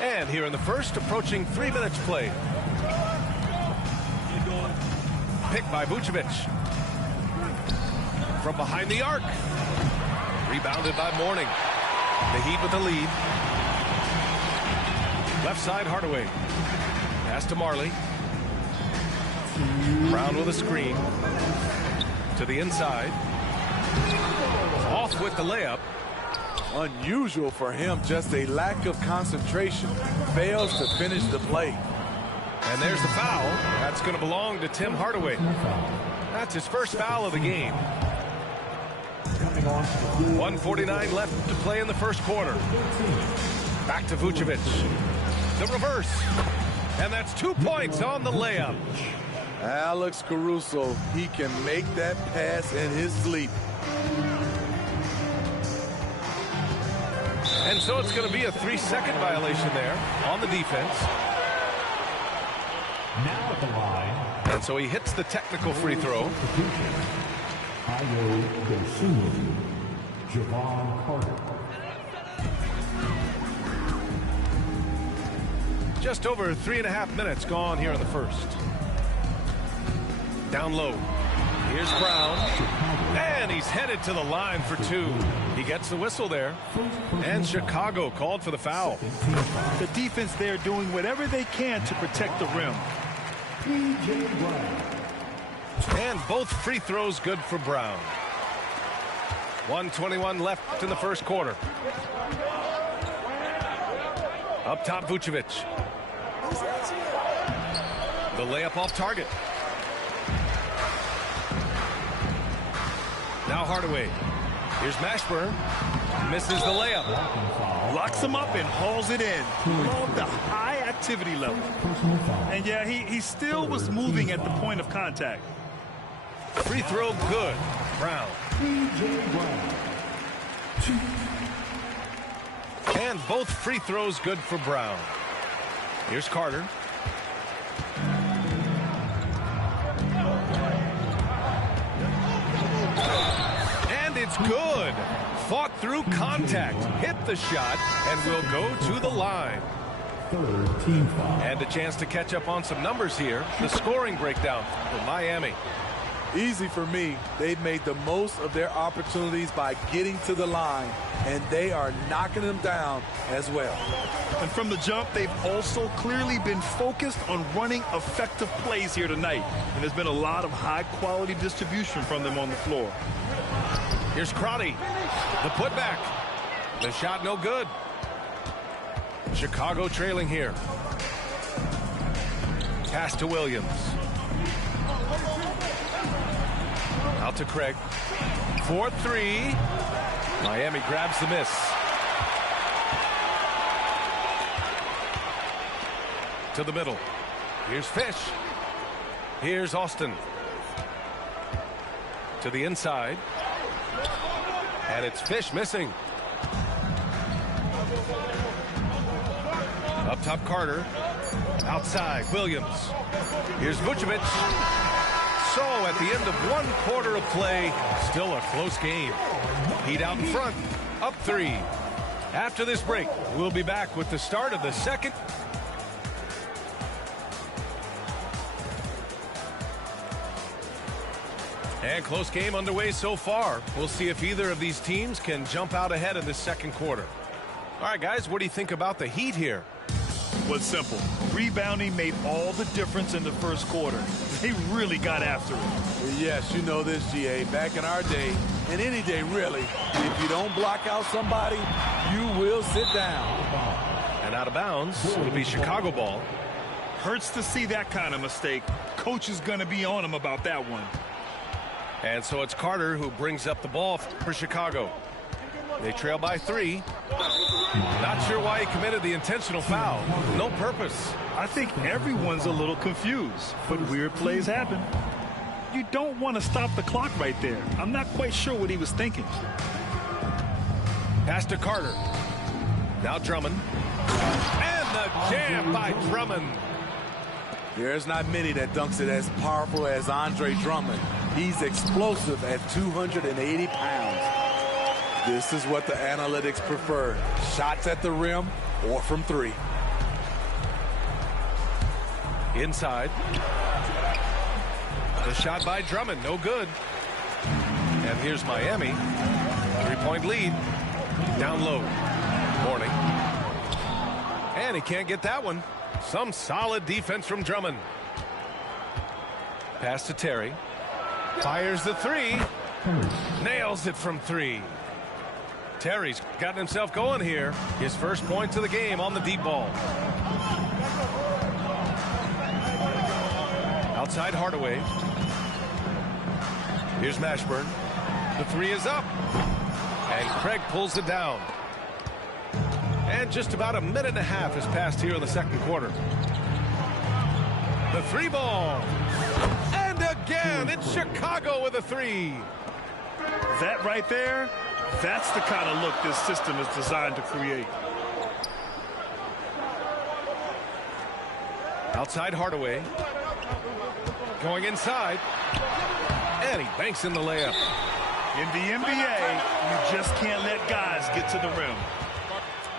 And here in the first, approaching 3 minutes played. Picked by Vucevic. From behind the arc. Rebounded by Morning. The Heat with the lead. Left side, Hardaway. Pass to Marley. Brown with a screen. To the inside. Off with the layup. Unusual for him, just a lack of concentration. Fails to finish the play. And And there's the foul. That's going to belong to Tim Hardaway. That's his first foul of the game. 1:49 left to play in the first quarter. Back to Vucevic. The reverse. And that's 2 points on the layup. Alex Caruso, he can make that pass in his sleep. And so it's going to be a 3-second violation there on the defense. Now at the line. And so he hits the technical free throw. Javon Carter. Just over 3.5 minutes gone here in the first. Down low. Here's Brown. And he's headed to the line for 2. He gets the whistle there. And Chicago called for the foul. The defense there doing whatever they can to protect the rim. And both free throws good for Brown. 1:21 left in the first quarter. Up top, Vucevic. The layup off target. Now Hardaway. Here's Mashburn. Misses the layup. Locks him up and hauls it in. Love the high activity level. And yeah, he still was moving at the point of contact. Free throw good. Brown. And both free throws good for Brown. Here's Carter. And it's good. Fought through contact. Hit the shot and will go to the line. And a chance to catch up on some numbers here. The scoring breakdown for Miami. Easy for me. They've made the most of their opportunities by getting to the line, and they are knocking them down as well. And from the jump, they've also clearly been focused on running effective plays here tonight. And there's been a lot of high-quality distribution from them on the floor. Here's Crotty. The putback. The shot no good. Chicago trailing here. Pass to Williams. Out to Craig. 4-3. Miami grabs the miss. To the middle. Here's Fish. Here's Austin. To the inside. And it's Fish missing. Up top, Carter. Outside, Williams. Here's Vucevic. So at the end of 1 quarter of play, still a close game. Heat out in front, up 3. After this break, we'll be back with the start of the second. And close game underway so far. We'll see if either of these teams can jump out ahead in this second quarter. All right, guys, what do you think about the Heat here? Was simple. Rebounding made all the difference in the first quarter. They really got after it. Yes, you know this, GA. Back in our day, and any day really, if you don't block out somebody, you will sit down. And out of bounds, it'll be Chicago ball. Hurts to see that kind of mistake. Coach is going to be on him about that one. And so it's Carter who brings up the ball for Chicago. They trail by 3. Not sure why he committed the intentional foul. No purpose. I think everyone's a little confused, but weird plays happen. You don't want to stop the clock right there. I'm not quite sure what he was thinking. Pass to Carter. Now Drummond. And the jam by Drummond. There's not many that dunks it as powerful as Andre Drummond. He's explosive at 280 pounds. This is what the analytics prefer. Shots at the rim or from 3. Inside. The shot by Drummond, no good. And here's Miami. 3-point lead. Down low. Morning. And he can't get that one. Some solid defense from Drummond. Pass to Terry. Fires the 3. Nails it from 3. Terry's gotten himself going here. His first points of the game on the deep ball. Outside Hardaway. Here's Mashburn. The three is up. And Craig pulls it down. And just about a minute and a half has passed here in the second quarter. The three ball. And again, it's Chicago with a three. That right there, that's the kind of look this system is designed to create. Outside Hardaway. Going inside. And he banks in the layup. In the NBA, you just can't let guys get to the rim.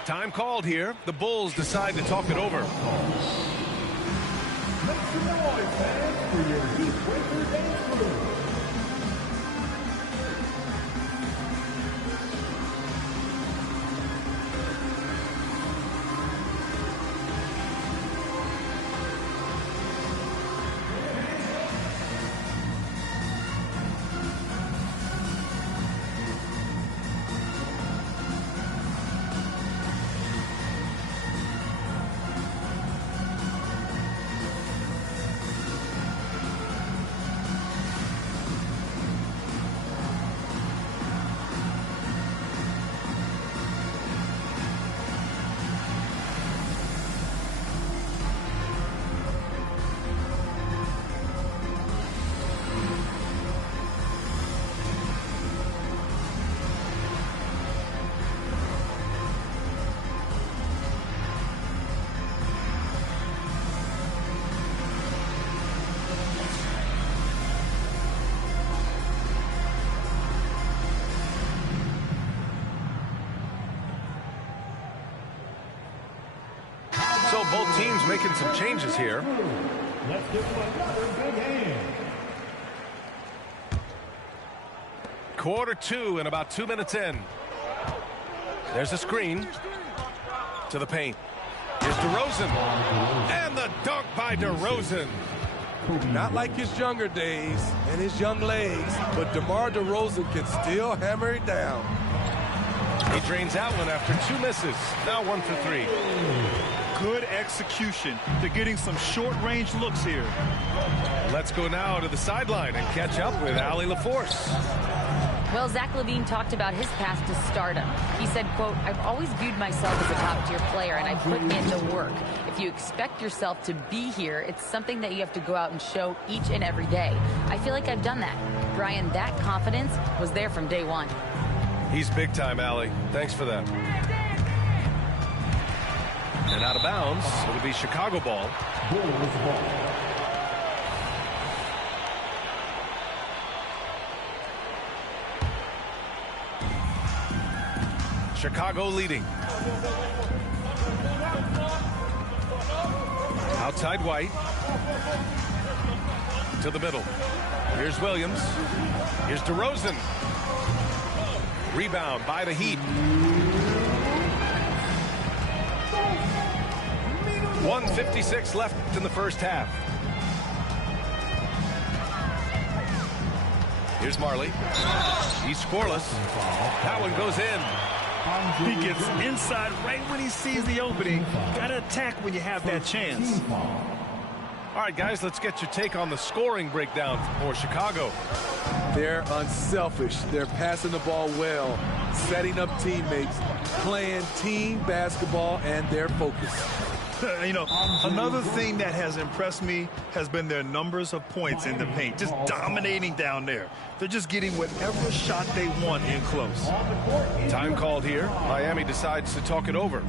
Time called here. The Bulls decide to talk it over. Make some noise, fans, for your Heat Breaker dance crew. So both teams making some changes here. Let's give them another big hand. Quarter two and about 2 minutes in. There's a screen to the paint. Here's DeRozan. And the dunk by DeRozan. Not like his younger days and his young legs, but DeMar DeRozan can still hammer it down. He drains out one after 2 misses. Now 1 for 3. Good execution. They're getting some short-range looks here. Let's go now to the sideline and catch up with Allie LaForce. Well, Zach LaVine talked about his path to stardom. He said, quote, "I've always viewed myself as a top-tier player, and I put in the work. If you expect yourself to be here, it's something that you have to go out and show each and every day. I feel like I've done that." Brian, that confidence was there from day one. He's big time, Allie. Thanks for that. And out of bounds, it'll be Chicago ball. Chicago leading. Outside White. To the middle. Here's Williams. Here's DeRozan. Rebound by the Heat. 1:56 left in the first half. Here's Marley. He's scoreless. That one goes in. He gets inside right when he sees the opening. Got to attack when you have that chance. All right, guys, let's get your take on the scoring breakdown for Chicago. They're unselfish. They're passing the ball well, setting up teammates, playing team basketball, and they're focused. You know, another thing that has impressed me has been their numbers of points in the paint, just dominating down there. They're just getting whatever shot they want in close. Time called here. Miami decides to talk it over.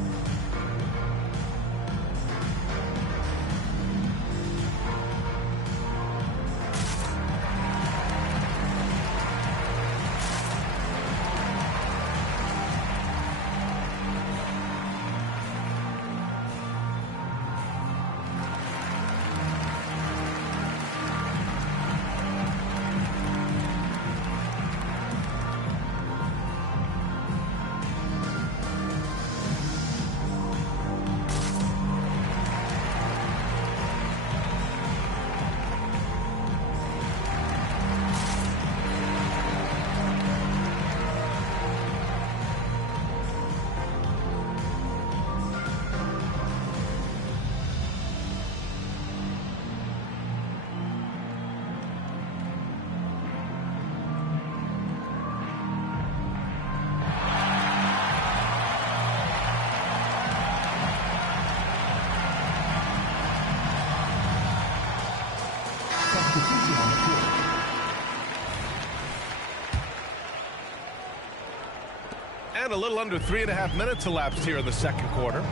And a little under 3.5 minutes elapsed here in the second quarter.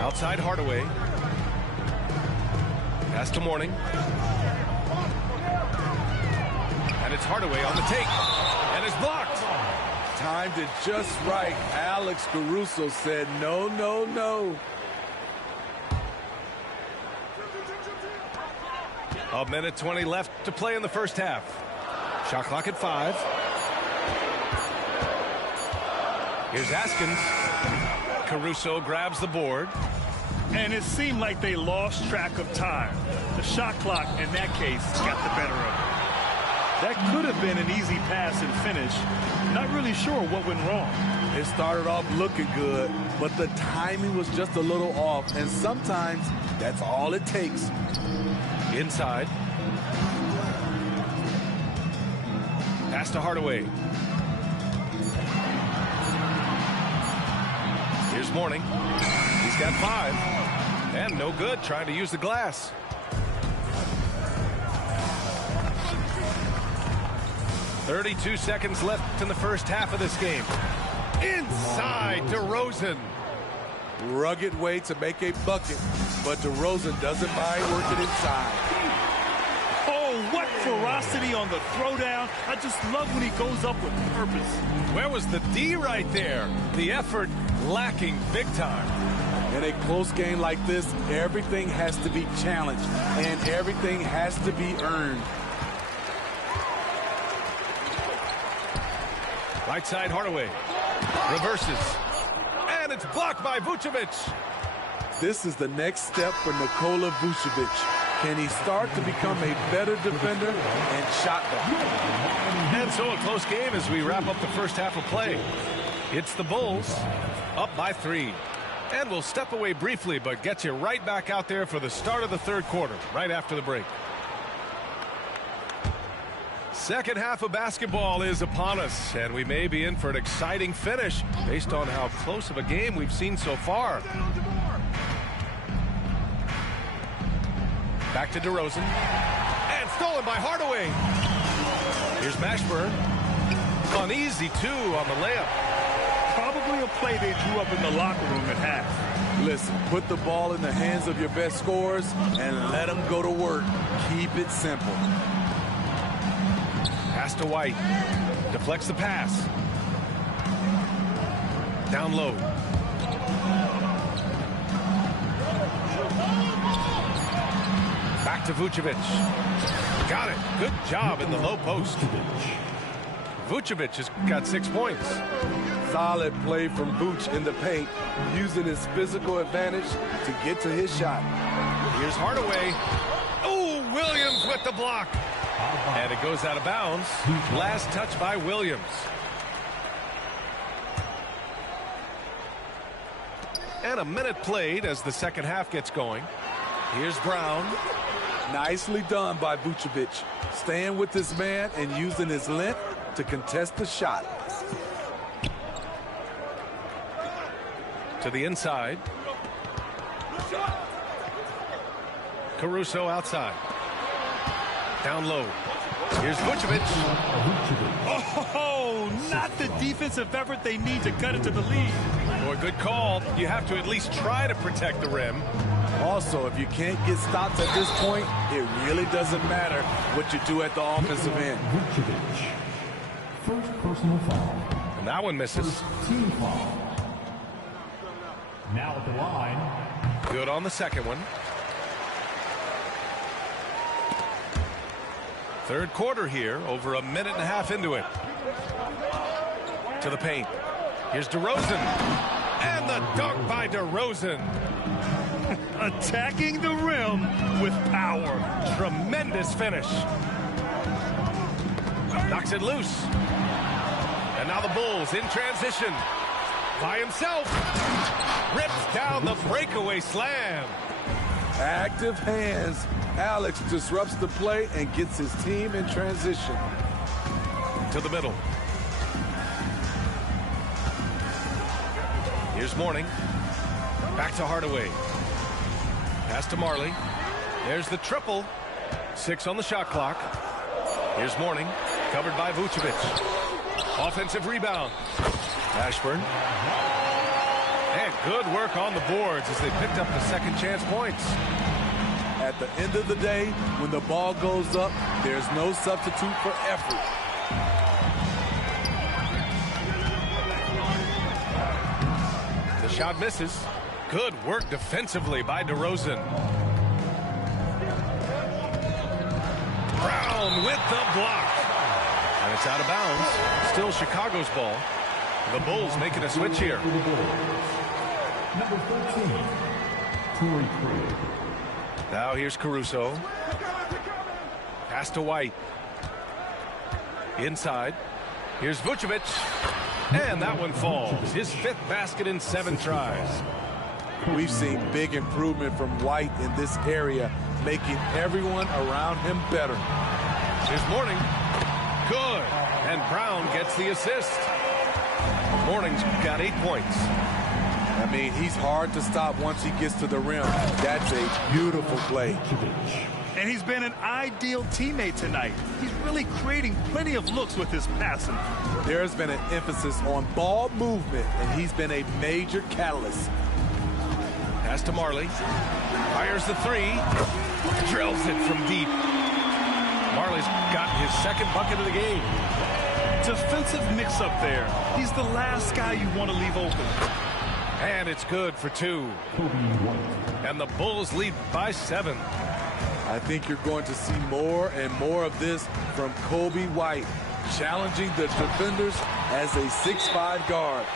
Outside Hardaway. Pass to Mourning. And it's Hardaway on the take. And it's blocked. Timed it just right. Alex Caruso said no, no, no. A minute 20 left to play in the first half. Shot clock at 5. Here's Askins. Caruso grabs the board. And it seemed like they lost track of time. The shot clock, in that case, got the better of it. That could have been an easy pass and finish. Not really sure what went wrong. It started off looking good, but the timing was just a little off. And sometimes that's all it takes. Inside. Pass to Hardaway. Here's Mourning. He's got 5. And no good, trying to use the glass. .32 seconds left in the first half of this game. Inside, DeRozan. Rugged way to make a bucket, but DeRozan doesn't mind working inside. Oh, what ferocity on the throwdown. I just love when he goes up with purpose. Where was the D right there? The effort lacking big time. In a close game like this, everything has to be challenged, and everything has to be earned. Right side, Hardaway. Reverses. And it's blocked by Vucevic. This is the next step for Nikola Vucevic. Can he start to become a better defender and shot blocker? And so a close game as we wrap up the first half of play. It's the Bulls up by 3. And we'll step away briefly, but get you right back out there for the start of the third quarter, right after the break. Second half of basketball is upon us, and we may be in for an exciting finish based on how close of a game we've seen so far. Back to DeRozan. And stolen by Hardaway. Here's Mashburn. Uneasy, too, on the layup. Probably a play they drew up in the locker room at half. Listen, put the ball in the hands of your best scorers and let them go to work. Keep it simple. Pass to White. Deflects the pass. Down low. Back to Vucevic. Got it. Good job in the low post. Vucevic has got 6 points. Solid play from Vooch in the paint, using his physical advantage to get to his shot. Here's Hardaway. Oh, Williams with the block. And it goes out of bounds. Last touch by Williams. And a minute played as the second half gets going. Here's Brown. Nicely done by Vucevic. Staying with this man and using his length to contest the shot. To the inside. Caruso outside. Down low. Here's Vucevic. Oh, not the defensive effort they need to cut into the lead. Boy, good call. You have to at least try to protect the rim. Also, if you can't get stops at this point, it really doesn't matter what you do at the offensive end. Vucevic. First personal foul. And that one misses. First team foul. Now at the line. Good on the second one. Third quarter here, over a minute and a half into it. To the paint. Here's DeRozan. And the dunk by DeRozan. Attacking the rim with power. Tremendous finish. Knocks it loose. And now the Bulls in transition. By himself. Rips down the breakaway slam. Active hands. Alex disrupts the play and gets his team in transition. To the middle. Here's Mourning. Back to Hardaway. Pass to Marley. There's the triple. 6 on the shot clock. Here's Mourning. Covered by Vucevic. Offensive rebound. Ashburn. And good work on the boards as they picked up the second chance points. At the end of the day, when the ball goes up, there's no substitute for effort. The shot misses. Good work defensively by DeRozan. Brown with the block. And it's out of bounds. Still Chicago's ball. The Bulls making a switch here. Number 13, Torrey Craig. Now here's Caruso. Pass to White. Inside. Here's Vucevic. And that one falls. His 5th basket in 7 tries. We've seen big improvement from White in this area, making everyone around him better. Here's Mourning. Good. And Brown gets the assist. Mourning's got 8 points. I mean, he's hard to stop once he gets to the rim. That's a beautiful play. And he's been an ideal teammate tonight. He's really creating plenty of looks with his passing. There's been an emphasis on ball movement, and he's been a major catalyst. Pass to Marley. Fires the 3. Drills it from deep. Marley's got his 2nd bucket of the game. Defensive mix-up there. He's the last guy you want to leave open. And it's good for 2. And the Bulls lead by 7. I think you're going to see more and more of this from Kobe White, challenging the defenders as a 6'5" guard.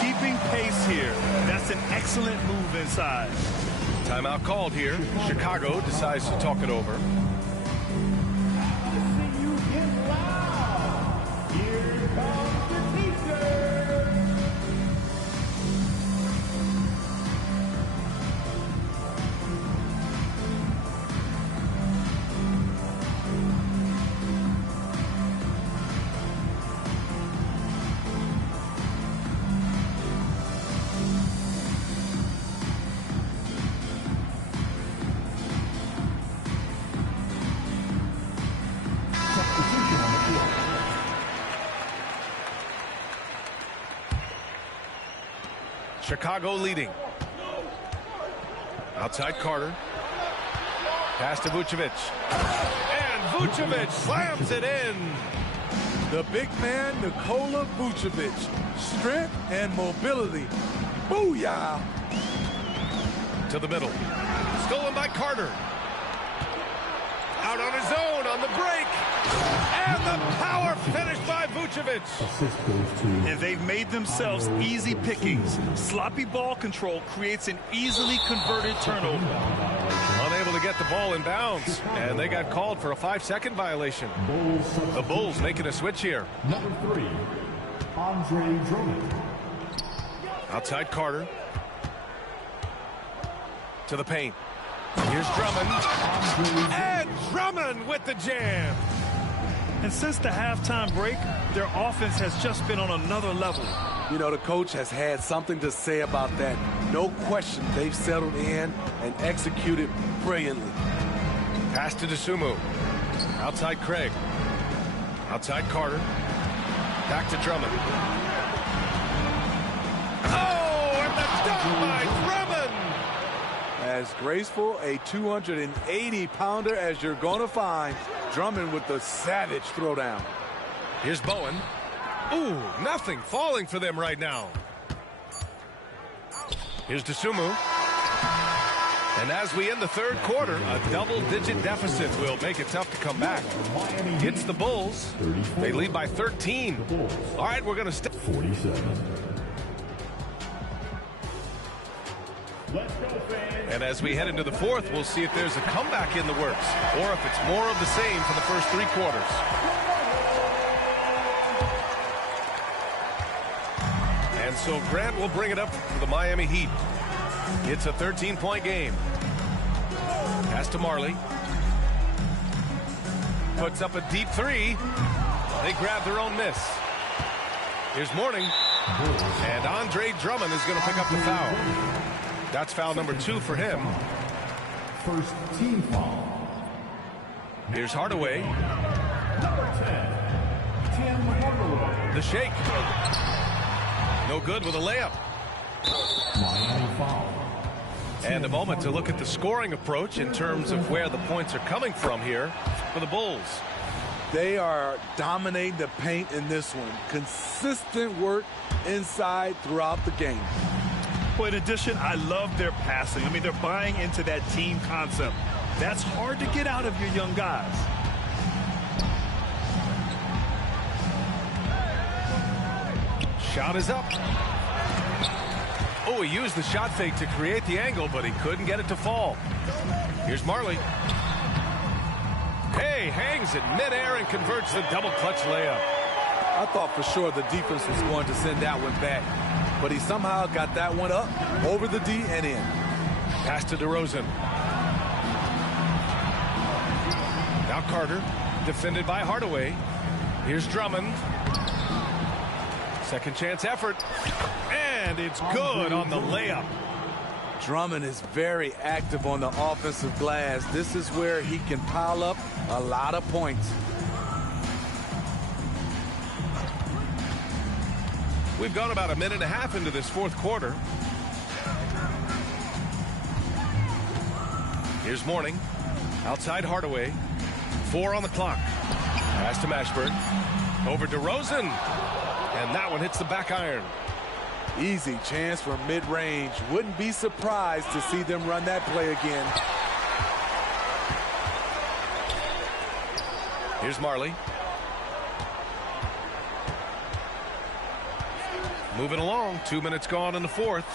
Keeping pace here. That's an excellent move inside. Timeout called here. Chicago decides to talk it over. Chicago leading. Outside Carter. Pass to Vucevic. And Vucevic slams it in. The big man, Nikola Vucevic. Strength and mobility. Booyah! To the middle. Stolen by Carter. Out on his own on the break. And the power finish by Vucevic. And they've made themselves easy pickings. Sloppy ball control creates an easily converted turnover. Unable to get the ball in bounds. And they got called for a 5-second violation. The Bulls making a switch here. Number 3, Andre Drummond. Outside Carter. To the paint. Here's Drummond. And Drummond with the jam. And since the halftime break, their offense has just been on another level. You know, the coach has had something to say about that. No question, they've settled in and executed brilliantly. Pass to Dosunmu. Outside Craig. Outside Carter. Back to Drummond. Oh, and the dunk by Drummond! As graceful a 280-pounder as you're going to find. Drummond with the savage throwdown. Here's Bowen. Ooh, nothing falling for them right now. Here's Dosunmu. And as we end the 3rd quarter, a double-digit deficit will make it tough to come back. It's the Bulls. They lead by 13. All right, we're going to step 47. And as we head into the 4th, we'll see if there's a comeback in the works or if it's more of the same for the first 3 quarters. And so Grant will bring it up for the Miami Heat. It's a 13-point game. Pass to Marley. Puts up a deep 3. They grab their own miss. Here's Mourning. And Andre Drummond is going to pick up the foul. That's foul number 2 for him. First team foul. Here's Hardaway. Number 10, Tim Hardaway. The shake. No good with a layup. Miami foul. And a moment to look at the scoring approach in terms of where the points are coming from here for the Bulls. They are dominating the paint in this one. Consistent work inside throughout the game. Well, in addition, I love their passing. I mean, they're buying into that team concept. That's hard to get out of your young guys. Shot is up. Oh, he used the shot fake to create the angle, but he couldn't get it to fall. Here's Marley. Hey, hangs it midair and converts the double clutch layup. I thought for sure the defense was going to send that one back, but he somehow got that one up, over the D and in. Pass to DeRozan. Now Carter, defended by Hardaway. Here's Drummond. Second chance effort. And it's good on the layup. Drummond is very active on the offensive glass. This is where he can pile up a lot of points. We've gone about a minute and a half into this fourth quarter. Here's Mourning. Outside Hardaway. 4 on the clock. Pass to Mashburn. Over DeRozan. And that one hits the back iron. Easy chance for mid-range. Wouldn't be surprised to see them run that play again. Here's Marley. Moving along. 2 minutes gone in the fourth.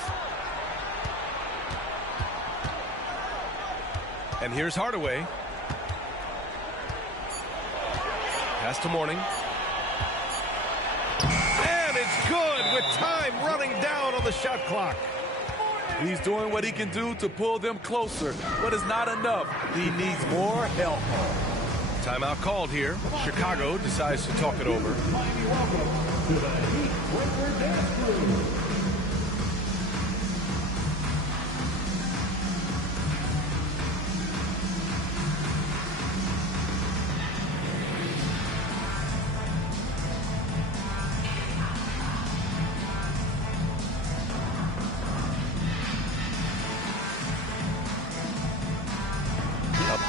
And here's Hardaway. Pass to Mourning. And it's good with time running down on the shot clock. He's doing what he can do to pull them closer, but it's not enough. He needs more help. Timeout called here. Chicago decides to talk it over.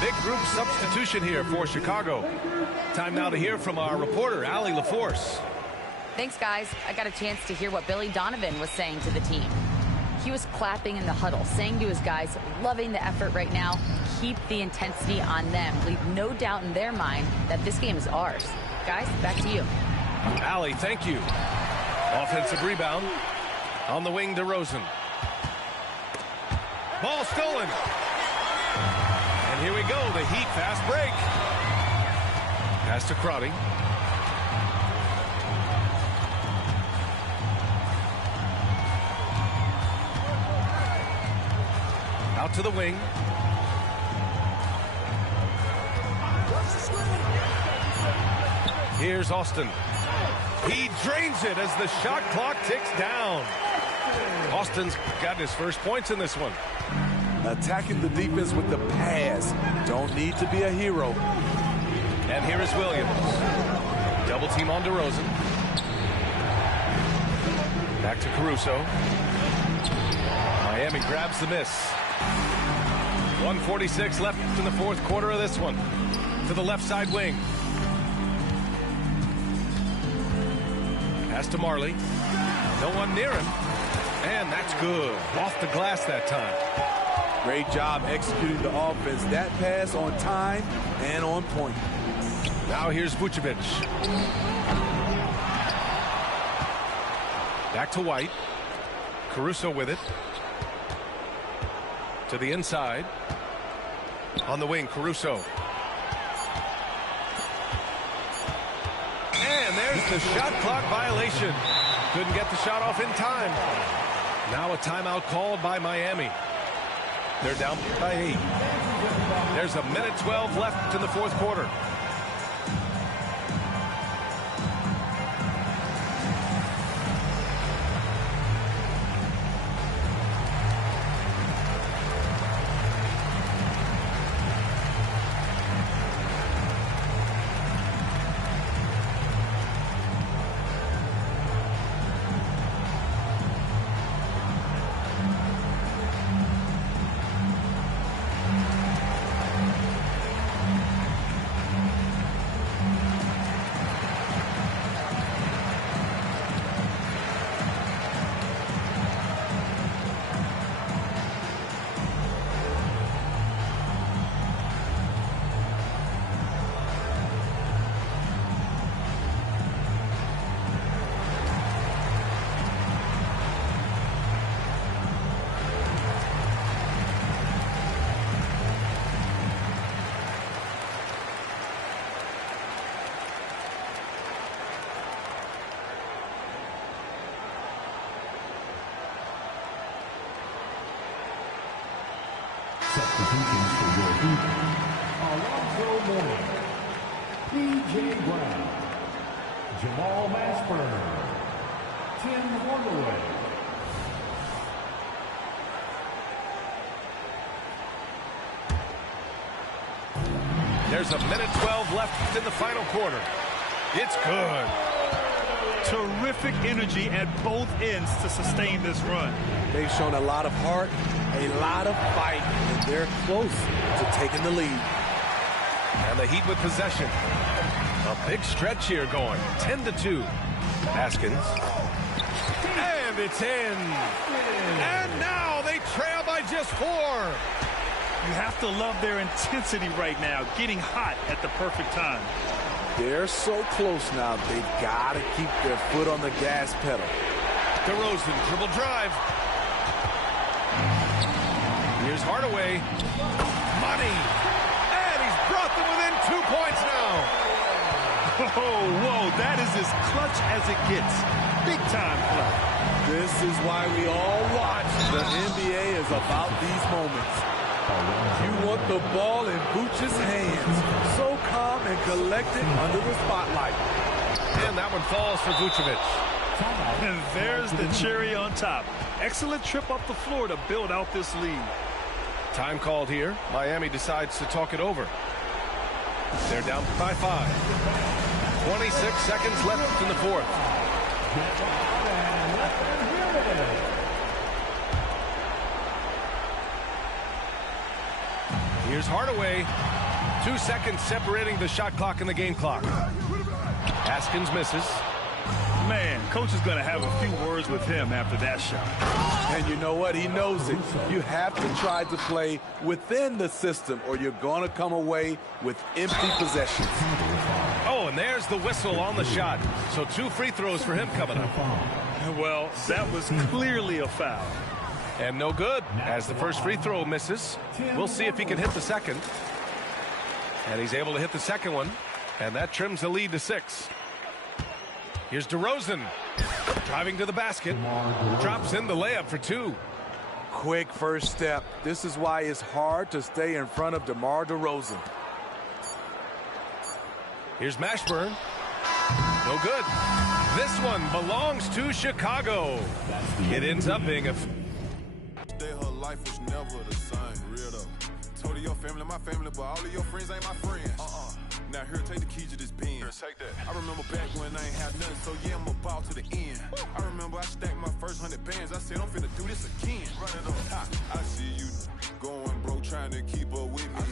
Big group substitution here for Chicago. Time now to hear from our reporter, Allie LaForce. Thanks, guys. I got a chance to hear what Billy Donovan was saying to the team. He was clapping in the huddle, saying to his guys, loving the effort right now, keep the intensity on them. Leave no doubt in their mind that this game is ours. Guys, back to you. Allie, thank you. Offensive rebound. On the wing, DeRozan. Ball stolen. And here we go, the Heat fast break. Pass to Crowdy. Out to the wing. Here's Austin. He drains it as the shot clock ticks down. Austin's got his first points in this one. Attacking the defense with the pass. Don't need to be a hero. And here is Williams. Double team on DeRozan. Back to Caruso. Miami grabs the miss. 1:46 left in the fourth quarter of this one. To the left side wing. Pass to Marley. No one near him. And that's good. Off the glass that time. Great job executing the offense. That pass on time and on point. Now here's Vucevic. Back to White. Caruso with it. To the inside. On the wing, Caruso. And there's the shot clock violation. Couldn't get the shot off in time. Now a timeout called by Miami. They're down by 8. There's a minute 12 left in the fourth quarter. Alonzo Mourning, P.J. Brown, Jamal Mashburn, Tim Hardaway. There's a minute 12 left in the final quarter. It's good. Terrific energy at both ends to sustain this run. They've shown a lot of heart, a lot of fight, and they're close to taking the lead. And the Heat with possession. A big stretch here going. 10-2. Haskins. And it's in. And now they trail by just 4. You have to love their intensity right now, getting hot at the perfect time. They're so close now, they've got to keep their foot on the gas pedal. DeRozan dribble drive. Here's Hardaway. Money. And he's brought them within 2 points now. Oh, whoa, that is as clutch as it gets. Big time play. This is why we all watch. The NBA is about these moments. You want the ball in Vooch's hands. So calm and collected under the spotlight. And that one falls for Vucevic. And there's the cherry on top. Excellent trip up the floor to build out this lead. Time called here. Miami decides to talk it over. They're down by 5. 26 seconds left in the fourth. Here's Hardaway. 2 seconds separating the shot clock and the game clock. Haskins misses. Man, coach is going to have a few words with him after that shot. And you know what? He knows it. You have to try to play within the system or you're going to come away with empty possessions. Oh, and there's the whistle on the shot. So 2 free throws for him coming up. Well, that was clearly a foul. And no good, as the first free throw misses. We'll see if he can hit the second. And he's able to hit the second one. And that trims the lead to 6. Here's DeRozan. Driving to the basket. Drops in the layup for 2. Quick first step. This is why it's hard to stay in front of DeMar DeRozan. Here's Mashburn. No good. This one belongs to Chicago. It ends up being a... Her life was never the same, real though. Told her your family, my family, but all of your friends ain't my friends. Now here, take the keys to this pen. Here, take that. I remember back when I ain't had nothing, so yeah, I'm a ball to the end. I remember I stacked my first 100 bands. I said, I'm finna do this again. Run it up. I see you going broke, trying to keep up with me.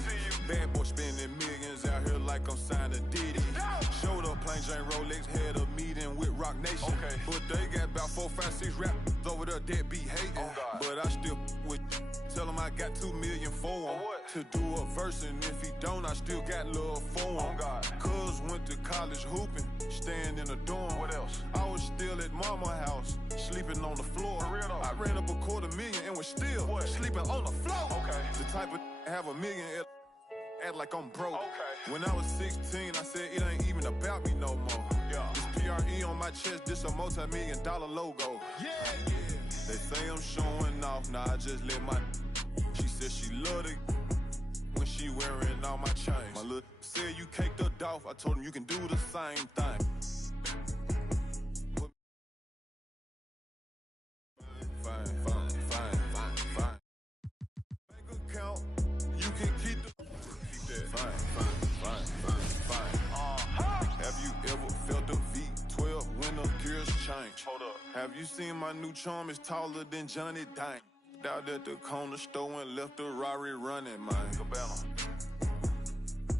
Bad boy spending millions out here like I'm signed to Diddy. Showed up, plain Jane Rolex, had a meeting with Rock Nation. But they got about 4, 5, 6 rappers over there that be hating. But I still with tell him I got 2 million for him to do a verse, and if he don't, I still got love for him. Cuz went to college hooping, staying in a dorm. What else? I was still at mama house, sleeping on the floor. I ran up $250,000 and was still sleeping on the floor. The type of have $1 million act like I'm broke. When I was 16, I said it ain't even about me no more. This PRE on my chest, this a multi-million-dollar logo. They say I'm showing off, nah, I just let my... She said she loved it when she wearing all my chains. My little said you caked her off, I told him you can do the same thing. Fine. Bank account, you can keep that. Fine. Have you ever felt a V12 when the gears change? Hold up. Have you seen my new charm is taller than Johnny Dang? Out at the corner store and left the Rari running, man.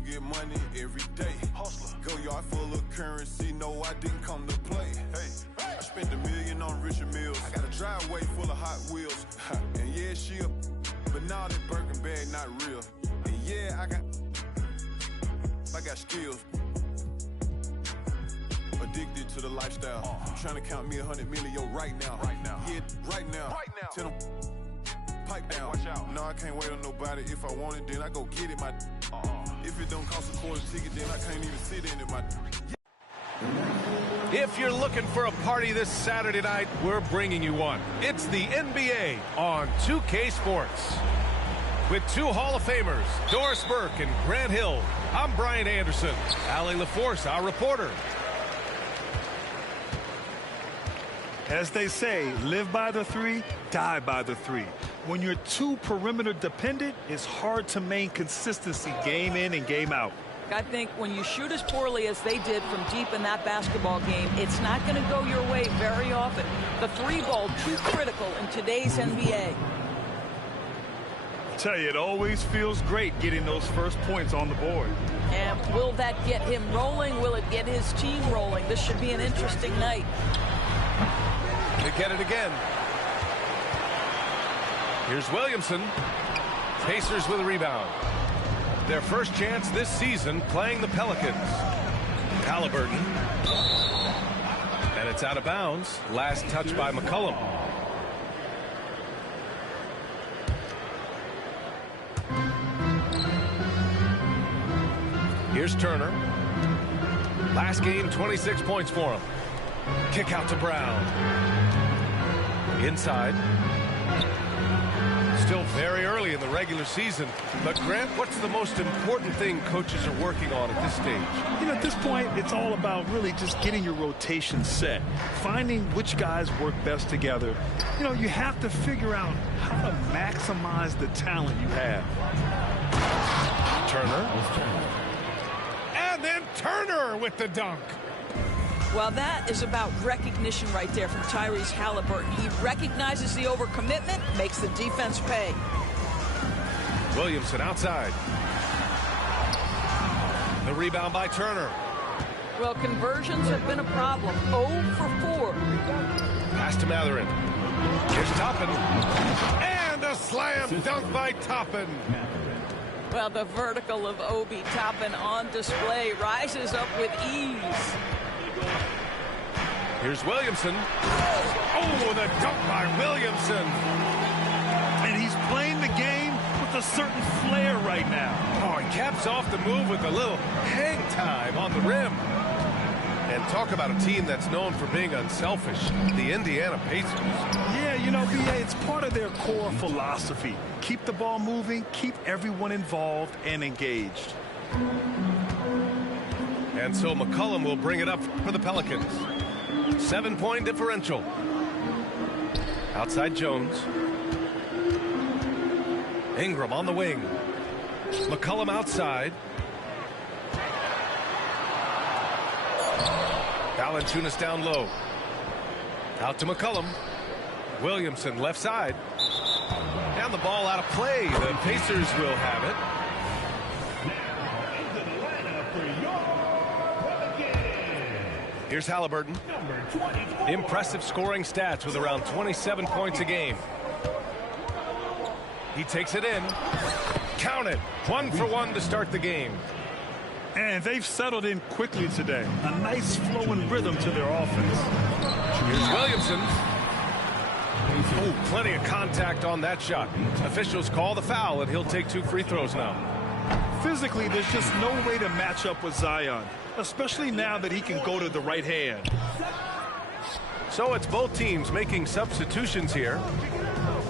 Get money every day. Hustler. Go yard full of currency, no, I didn't come to play. I spent $1 million on Richard Mills. I got a driveway full of Hot Wheels. And yeah, she a... But now that Birkin bag not real. And yeah, I got skills. Addicted to the lifestyle. Trying to count me 100 million right now. Yeah, right now. Tell them pipe down. Watch out. No, I can't wait on nobody. If I want it, then I go get it. If it don't cost a quarter ticket, then I can't even sit in it. If you're looking for a party this Saturday night, we're bringing you one. It's the NBA on 2K Sports. With two Hall of Famers, Doris Burke and Grant Hill, I'm Brian Anderson. Allie LaForce, our reporter. As they say, live by the three, die by the three. When you're too perimeter dependent, it's hard to maintain consistency game in and game out. I think when you shoot as poorly as they did from deep in that basketball game, it's not going to go your way very often. The three ball too critical in today's NBA. I tell you, it always feels great getting those first points on the board. And will that get him rolling? Will it get his team rolling? This should be an interesting night. They get it again. Here's Williamson. Pacers with a rebound. Their first chance this season playing the Pelicans. Halliburton. And it's out of bounds. Last touch by McCollum. Here's Turner. Last game, 26 points for him. Kick out to Brown. Inside. Still very early in the regular season. But, Grant, what's the most important thing coaches are working on at this stage? You know, at this point, it's all about really just getting your rotation set. Finding which guys work best together. You know, you have to figure out how to maximize the talent you have. Turner. And then Turner with the dunk. Well, that is about recognition right there from Tyrese Halliburton. He recognizes the overcommitment, makes the defense pay. Williamson outside. The rebound by Turner. Well, conversions have been a problem. 0 for 4. Pass to Matherin. Here's Toppin. And a slam dunk by Toppin. Well, the vertical of Obi Toppin on display rises up with ease. Here's Williamson. Oh, the dunk by Williamson. And he's playing the game with a certain flair right now. Oh, he caps off the move with a little hang time on the rim. And talk about a team that's known for being unselfish, the Indiana Pacers. Yeah, you know, B.A., it's part of their core philosophy. Keep the ball moving, keep everyone involved and engaged. And so McCollum will bring it up for the Pelicans. 7-point differential. Outside Jones. Ingram on the wing. McCollum outside. Valanciunas down low. Out to McCollum. Williamson left side. And the ball out of play. The Pacers will have it. Here's Halliburton. Impressive scoring stats with around 27 points a game. He takes it in. Count it. 1 for 1 to start the game. And they've settled in quickly today. A nice flowing rhythm to their offense. Here's Williamson. Oh, plenty of contact on that shot. Officials call the foul, and he'll take 2 free throws now. Physically, there's just no way to match up with Zion, especially now that he can go to the right hand. So it's both teams making substitutions here.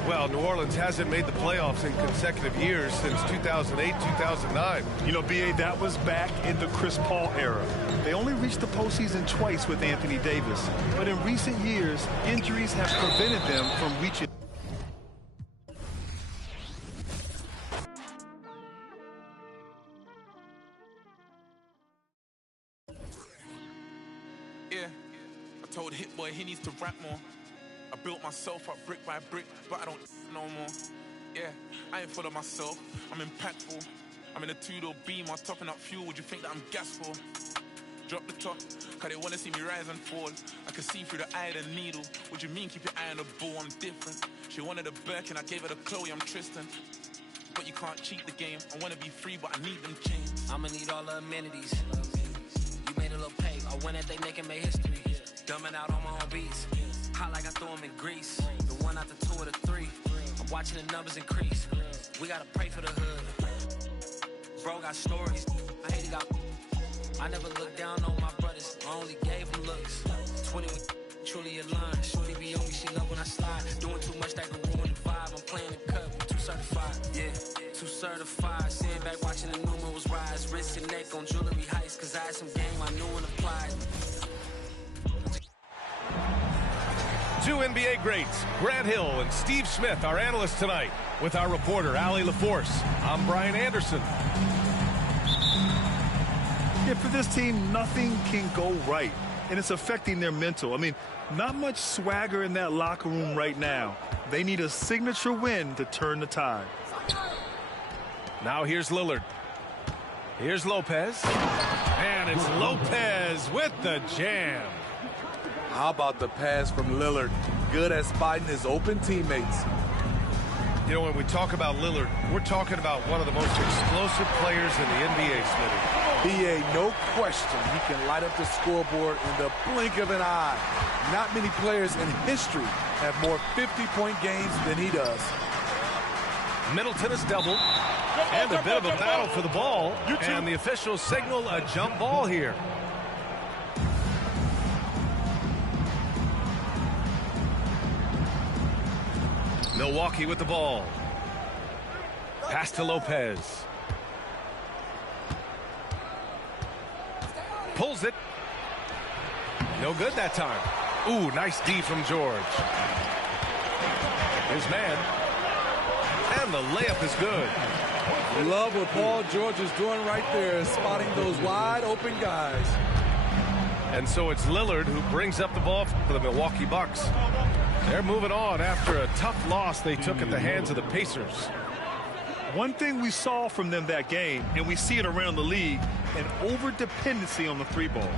Well, New Orleans hasn't made the playoffs in consecutive years since 2008, 2009. You know, B.A., that was back in the Chris Paul era. They only reached the postseason twice with Anthony Davis. But in recent years, injuries have prevented them from reaching. Yeah, I told Hit Boy he needs to rap more. I built myself up brick by brick, but I don't no more. Yeah, I ain't full of myself, I'm impactful. I'm in a 2-door beam, I'm topping up fuel, would you think that I'm gas for? Drop the top, cause they wanna see me rise and fall. I can see through the eye of the needle. What you mean keep your eye on the ball, I'm different. She wanted a Birkin, I gave her the Chloe, I'm Tristan. But you can't cheat the game, I wanna be free, but I need them chains. I'ma need all the amenities. You made a little pay, I win at they making my history. Dumbing out on my own beats. Hot like I threw them in grease. The 1 out the 2 or the 3. I'm watching the numbers increase. We gotta pray for the hood. Bro got stories. I hate he got. I never looked down on my brothers. I only gave them looks. 20 truly aligned. Shorty be on me, she love when I slide. Doing too much that can ruin the vibe. I'm playing the cut, I'm too certified. Yeah, too certified. Sitting back watching the numerals rise. Wrist and neck on jewelry heights. Cause I had some game I knew and applied. Two NBA greats, Grant Hill and Steve Smith, our analysts tonight, with our reporter, Allie LaForce. I'm Brian Anderson. Yeah, for this team, nothing can go right, and it's affecting their mental. I mean, not much swagger in that locker room right now. They need a signature win to turn the tide. Now here's Lillard. Here's Lopez. And it's Lopez with the jam. How about the pass from Lillard? Good at spotting his open teammates. You know, when we talk about Lillard, we're talking about one of the most explosive players in the NBA, Smitty. B.A., no question, he can light up the scoreboard in the blink of an eye. Not many players in history have more 50-point games than he does. Middleton is doubled. And a bit of a battle for the ball. And the officials signal a jump ball here. Milwaukee with the ball. Pass to Lopez. Pulls it. No good that time. Ooh, nice D from George. His man. And the layup is good. Love what Paul George is doing right there, spotting those wide open guys. And so it's Lillard who brings up the ball for the Milwaukee Bucks. They're moving on after a tough loss they took at the hands of the Pacers. One thing we saw from them that game, and we see it around the league, an over-dependency on the three ball.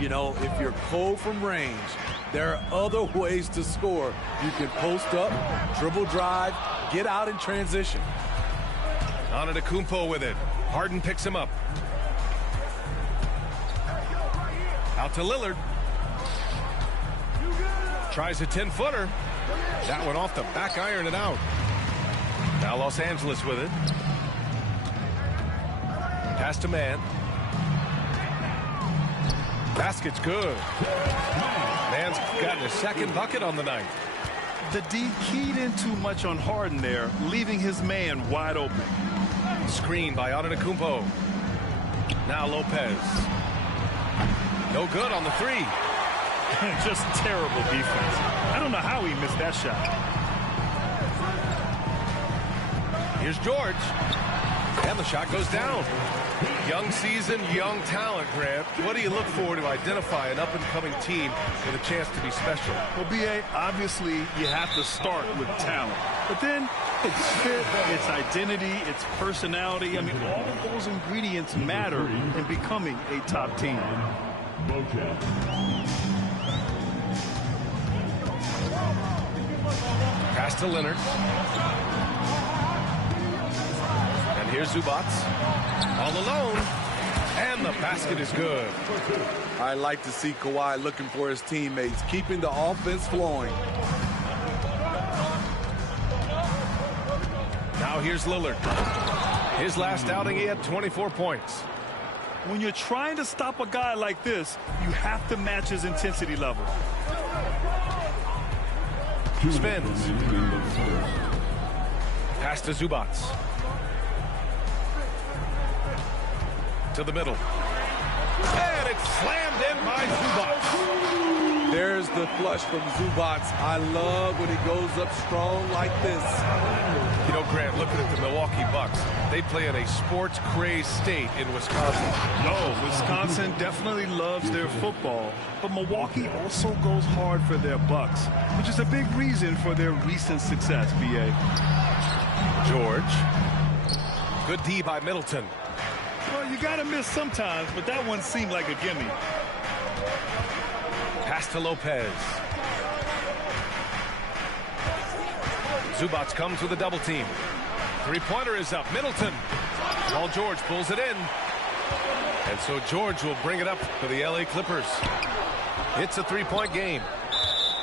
You know, if you're cold from range, there are other ways to score. You can post up, dribble drive, get out in transition. Antetokounmpo with it. Harden picks him up. Out to Lillard. Tries a 10-footer. That one off the back iron and out. Now Los Angeles with it. Pass to man. Basket's good. Man's gotten his second bucket on the night. The D keyed in too much on Harden there, leaving his man wide open. Screen by Antetokounmpo. Now Lopez. No good on the three. Just terrible defense. I don't know how he missed that shot. Here's George. And the shot goes down. Young season, young talent, Grant. What do you look for to identify an up-and-coming team with a chance to be special? Well, B.A., obviously you have to start with talent. But then it's fit, it's identity, it's personality. I mean, all of those ingredients matter in becoming a top team. Pass to Leonard. And here's Zubats. All alone. And the basket is good. I like to see Kawhi looking for his teammates, keeping the offense flowing. Now here's Lillard. His last outing, he had 24 points. When you're trying to stop a guy like this, you have to match his intensity level. Spins. Pass to Zubats. To the middle. And it's slammed in by Zubats. There's the flush from Zubats. I love when he goes up strong like this. You know, Grant, looking at the Milwaukee Bucks, they play in a sports-crazed state in Wisconsin. No, Wisconsin definitely loves their football, but Milwaukee also goes hard for their Bucks, which is a big reason for their recent success, B.A. George. Good D by Middleton. Well, you got to miss sometimes, but that one seemed like a gimme. Pass to Lopez. Zubats comes with a double team. Three-pointer is up. Middleton. Paul George pulls it in. And so George will bring it up for the LA Clippers. It's a three-point game.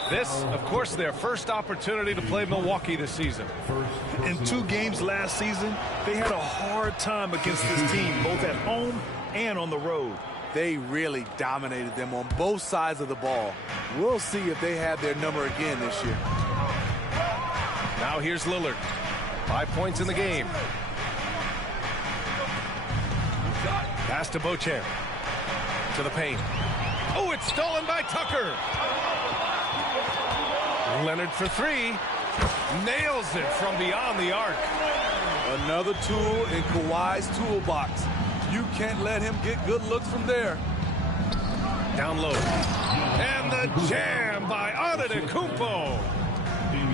This, of course, their first opportunity to play Milwaukee this season. In 2 games last season, they had a hard time against this team, both at home and on the road. they really dominated them on both sides of the ball. We'll see if they have their number again this year. Now here's Lillard. 5 points in the game. Pass to Beauchamp. To the paint. Oh, it's stolen by Tucker. Leonard for three. Nails it from beyond the arc. Another tool in Kawhi's toolbox. You can't let him get good looks from there. Down low. And the jam by Antetokounmpo.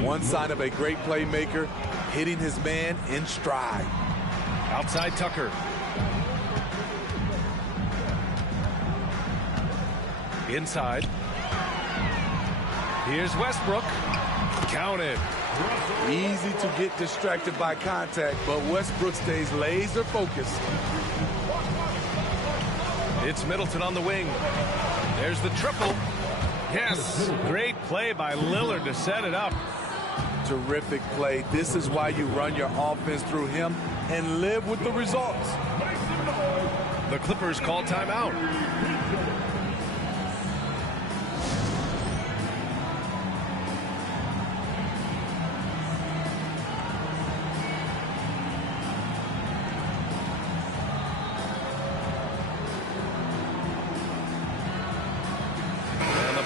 One sign of a great playmaker, hitting his man in stride. Outside Tucker. Inside. Here's Westbrook. Counted. Easy to get distracted by contact, but Westbrook stays laser focused. It's Middleton on the wing. There's the triple. Yes, great play by Lillard to set it up. Terrific play. This is why you run your offense through him and live with the results. The Clippers call timeout.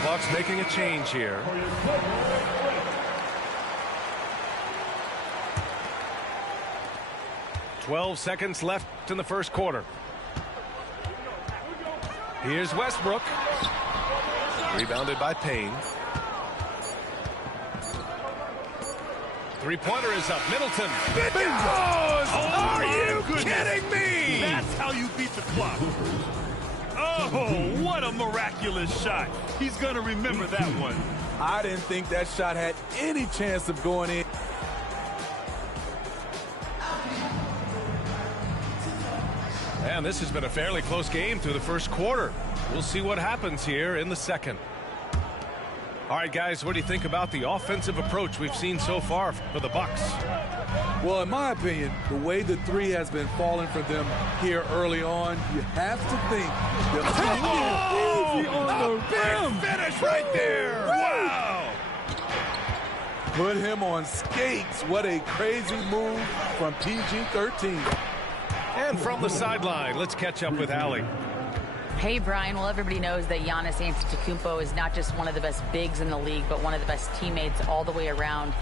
Bucks making a change here. "12 seconds left in the first quarter. Here's Westbrook. Rebounded by Payne. Three-pointer is up. Middleton. Oh, are you kidding me? That's how you beat the clock. Oh, what a miraculous shot. He's going to remember that one. I didn't think that shot had any chance of going in. And this has been a fairly close game through the first quarter. We'll see what happens here in the second. All right, guys, what do you think about the offensive approach we've seen so far for the Bucks? Well, in my opinion, the way the three has been falling for them here early on, you have to think they're easy on the rim. Finish right there. Wow. Put him on skates. What a crazy move from PG-13. And from the sideline, let's catch up with Allie. Hey, Brian. Well, everybody knows that Giannis Antetokounmpo is not just one of the best bigs in the league, but one of the best teammates all the way around.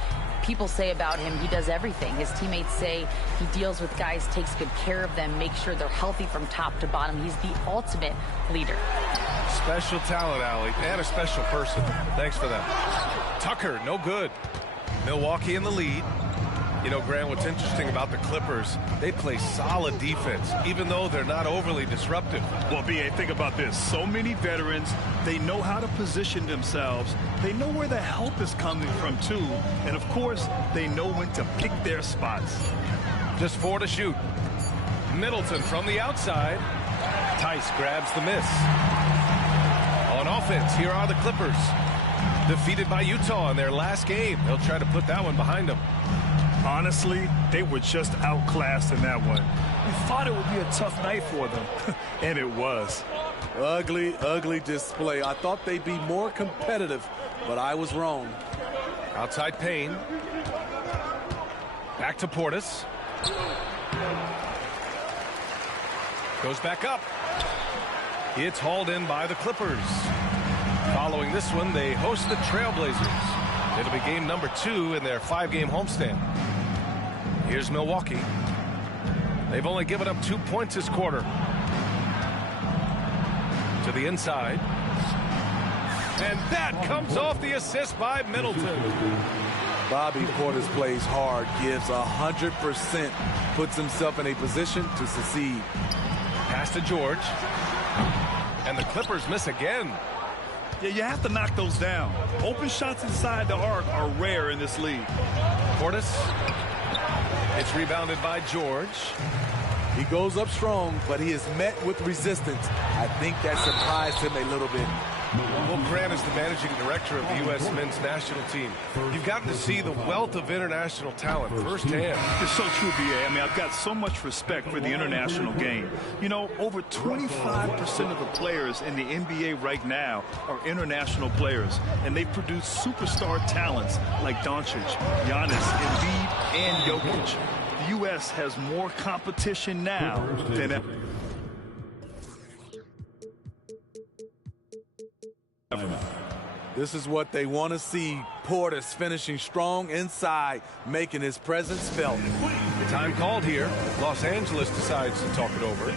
People say about him, he does everything. His teammates say he deals with guys, takes good care of them, makes sure they're healthy from top to bottom. He's the ultimate leader. Special talent, Allie, and a special person. Thanks for that. Tucker, no good. Milwaukee in the lead. You know, Grant, what's interesting about the Clippers, they play solid defense, even though they're not overly disruptive. Well, B.A., think about this. So many veterans, they know how to position themselves. They know where the help is coming from, too. And, of course, they know when to pick their spots. Just 4 to shoot. Middleton from the outside. Tice grabs the miss. On offense, here are the Clippers. Defeated by Utah in their last game. They'll try to put that one behind them. Honestly, they were just outclassed in that one. We thought it would be a tough night for them, and it was. Ugly, ugly display. I thought they'd be more competitive, but I was wrong. Outside Payne. Back to Portis. Goes back up. It's hauled in by the Clippers. Following this one, they host the Trailblazers. It'll be game number 2 in their 5-game homestand. Here's Milwaukee. They've only given up 2 points this quarter. To the inside. And that comes off the assist by Middleton. Bobby Portis plays hard, gives 100%, puts himself in a position to succeed. Pass to George. And the Clippers miss again. Yeah, you have to knock those down. Open shots inside the arc are rare in this league. Portis. It's rebounded by George. He goes up strong, but he is met with resistance. I think that surprised him a little bit. Well, Grant is the managing director of the U.S. men's national team. You've gotten to see the wealth of international talent firsthand. It's so true, B.A. I mean, I've got so much respect for the international game. You know, over 25% of the players in the NBA right now are international players, and they produce superstar talents like Doncic, Giannis, Embiid, and Jokic. The U.S. has more competition now than ever. This is what they want to see. Portis finishing strong inside, making his presence felt. Time called here. Los Angeles decides to talk it over.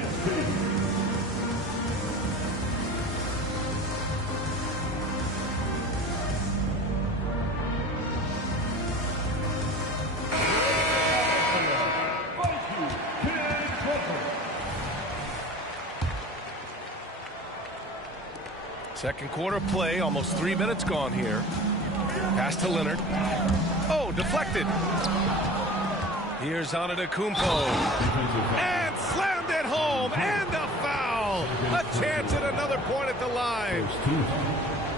Second quarter play, almost 3 minutes gone here. Pass to Leonard. Oh, deflected. Here's Antetokounmpo. And slammed it home. And a foul. A chance at another point at the line.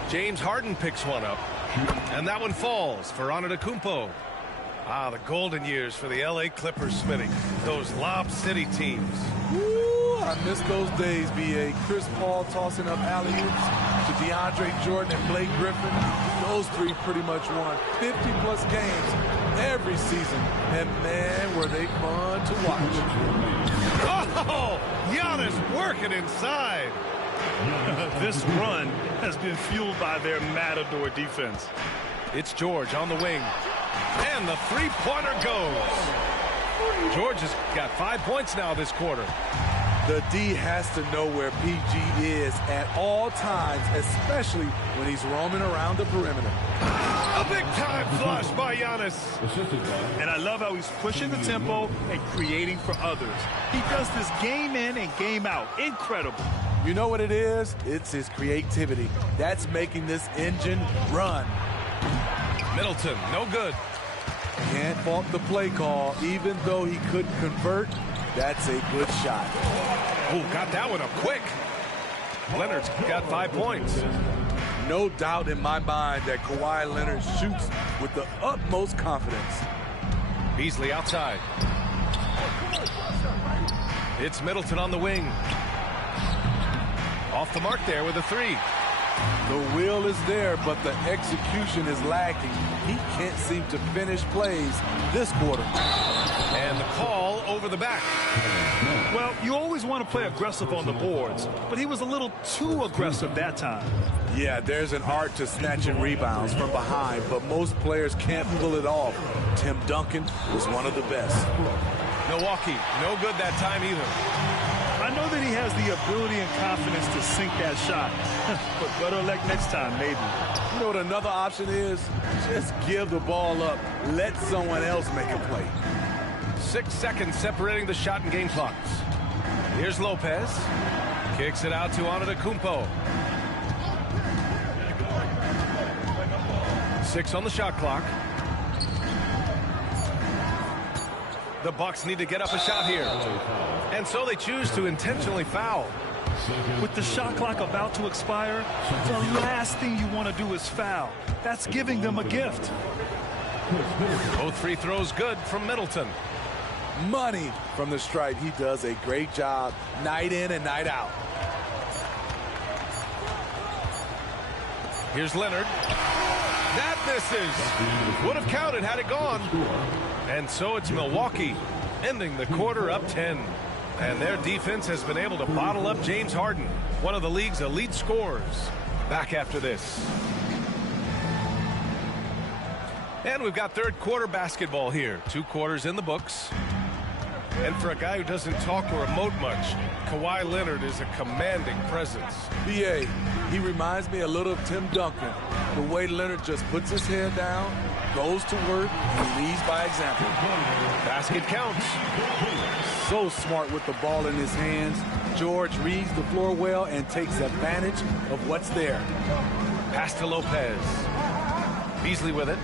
James Harden picks one up. And that one falls for Antetokounmpo. Ah, the golden years for the L.A. Clippers, Smitty. Those Lob City teams. Woo, I miss those days, B.A. Chris Paul tossing up alley-oops to DeAndre Jordan and Blake Griffin. Those three pretty much won 50-plus games every season. And, man, were they fun to watch. Oh, Giannis working inside. This run has been fueled by their matador defense. It's George on the wing. And the three-pointer goes. George has got 5 points now this quarter. The D has to know where PG is at all times, especially when he's roaming around the perimeter. A big-time flush by Giannis. And I love how he's pushing the tempo and creating for others. He does this game in and game out. Incredible. You know what it is? It's his creativity. That's making this engine run. Middleton, no good. Can't fault the play call. Even though he couldn't convert, that's a good shot. Oh, got that one up quick. Leonard's got 5 points. No doubt in my mind that Kawhi Leonard shoots with the utmost confidence. Beasley outside. It's Middleton on the wing. Off the mark there with a three. The will is there, but the execution is lacking. He can't seem to finish plays this quarter. And the call over the back. Well, you always want to play aggressive on the boards, but he was a little too aggressive that time. Yeah, there's an art to snatching rebounds from behind, but most players can't pull it off. Tim Duncan was one of the best. Milwaukee, no good that time either. I know that he has the ability and confidence to sink that shot, but better luck next time, maybe. You know what another option is? Just give the ball up. Let someone else make a play. 6 seconds separating the shot and game clocks. Here's Lopez. Kicks it out to Antetokounmpo. 6 on the shot clock. The Bucks need to get up a shot here. And so they choose to intentionally foul. With the shot clock about to expire, the last thing you want to do is foul. That's giving them a gift. Both free throws good from Middleton. Money from the stripe. He does a great job night in and night out. Here's Leonard. That misses. Would have counted had it gone. And so it's Milwaukee ending the quarter up 10. And their defense has been able to bottle up James Harden, one of the league's elite scorers. Back after this. And we've got third quarter basketball here. 2 quarters in the books. And for a guy who doesn't talk or emote much, Kawhi Leonard is a commanding presence. B.A., he reminds me a little of Tim Duncan. The way Leonard just puts his head down, goes to work, and leads by example. Basket counts. So smart with the ball in his hands. George reads the floor well and takes advantage of what's there. Pass to Lopez. Beasley with it.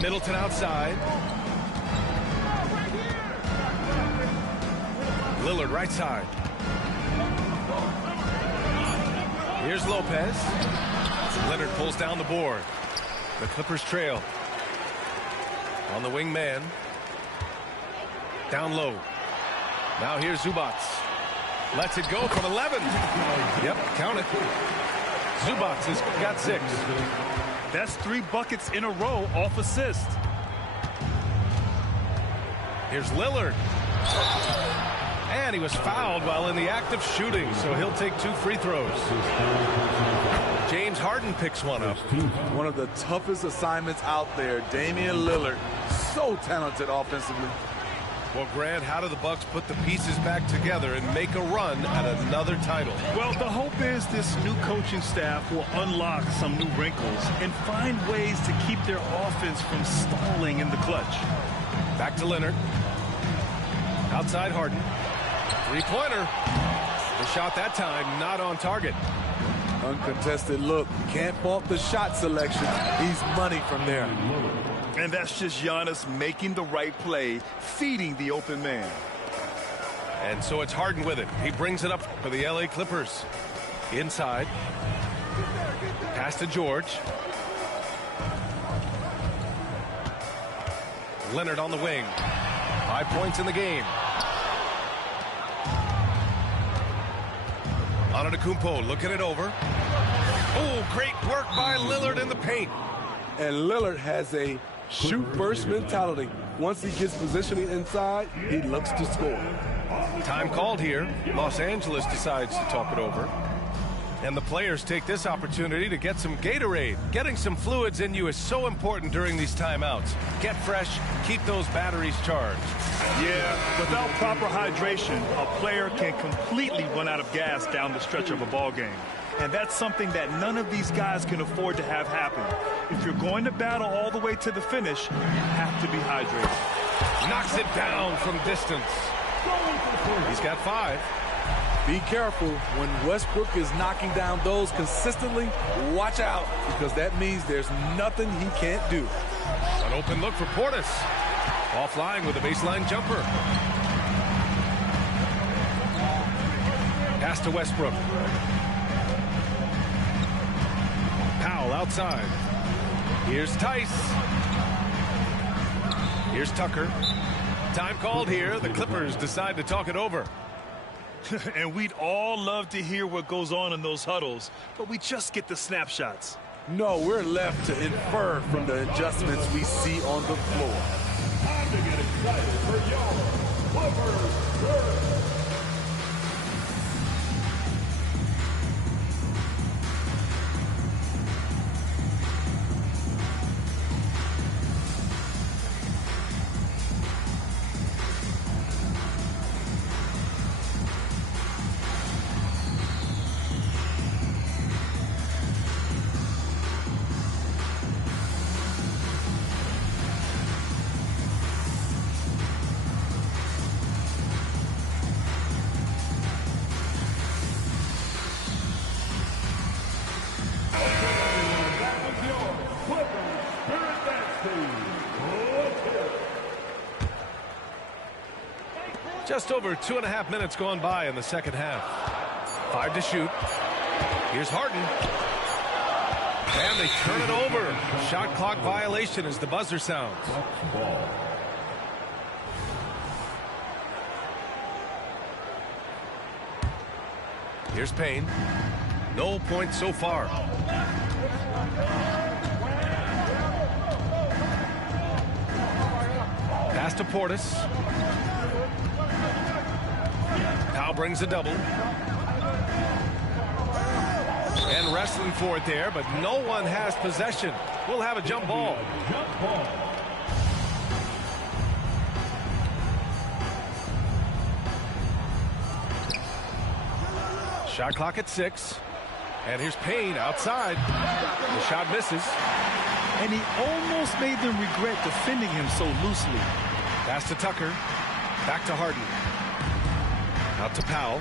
Middleton outside. Lillard right side. Here's Lopez. Leonard pulls down the board. The Clippers trail. On the wing man. Down low. Now here's Zubac. Lets it go from 11. Yep, count it. Zubac has got 6. That's 3 buckets in a row off assist. Here's Lillard. And he was fouled while in the act of shooting, so he'll take 2 free throws. James Harden picks one up. One of the toughest assignments out there. Damian Lillard, so talented offensively. Well, Grant, how do the Bucks put the pieces back together and make a run at another title? Well, the hope is this new coaching staff will unlock some new wrinkles and find ways to keep their offense from stalling in the clutch. Back to Leonard. Outside Harden. Three-pointer. The shot that time not on target. Uncontested look. Can't fault the shot selection. He's money from there. And that's just Giannis making the right play, feeding the open man. And so it's Harden with it. He brings it up for the LA Clippers. Inside. Pass to George. Leonard on the wing. 5 points in the game. Antetokounmpo looking it over. Oh, great work by Lillard in the paint. And Lillard has a shoot-first mentality. Once he gets positioning inside, he looks to score. Time called here. Los Angeles decides to talk it over. And the players take this opportunity to get some Gatorade. Getting some fluids in you is so important during these timeouts. Get fresh, keep those batteries charged. Yeah, without proper hydration, a player can completely run out of gas down the stretch of a ball game. And that's something that none of these guys can afford to have happen. If you're going to battle all the way to the finish, you have to be hydrated. Knocks it down from distance. He's got 5. Be careful when Westbrook is knocking down those consistently. Watch out, because that means there's nothing he can't do. An open look for Portis. Offline with a baseline jumper. Pass to Westbrook. Powell outside. Here's Tice. Here's Tucker. Time called here. The Clippers decide to talk it over. And we'd all love to hear what goes on in those huddles, but we just get the snapshots. No, we're left to infer from the adjustments we see on the floor. Time to get excited for your Clippers. Just over 2.5 minutes gone by in the second half. 5 to shoot. Here's Harden. And they turn it over. Shot clock violation as the buzzer sounds. Here's Payne. No points so far. Pass to Portis. Powell brings a double. And wrestling for it there, but no one has possession. We'll have a jump ball. Shot clock at 6. And here's Payne outside. The shot misses. And he almost made them regret defending him so loosely. Pass to Tucker. Back to Harden. Out to Powell.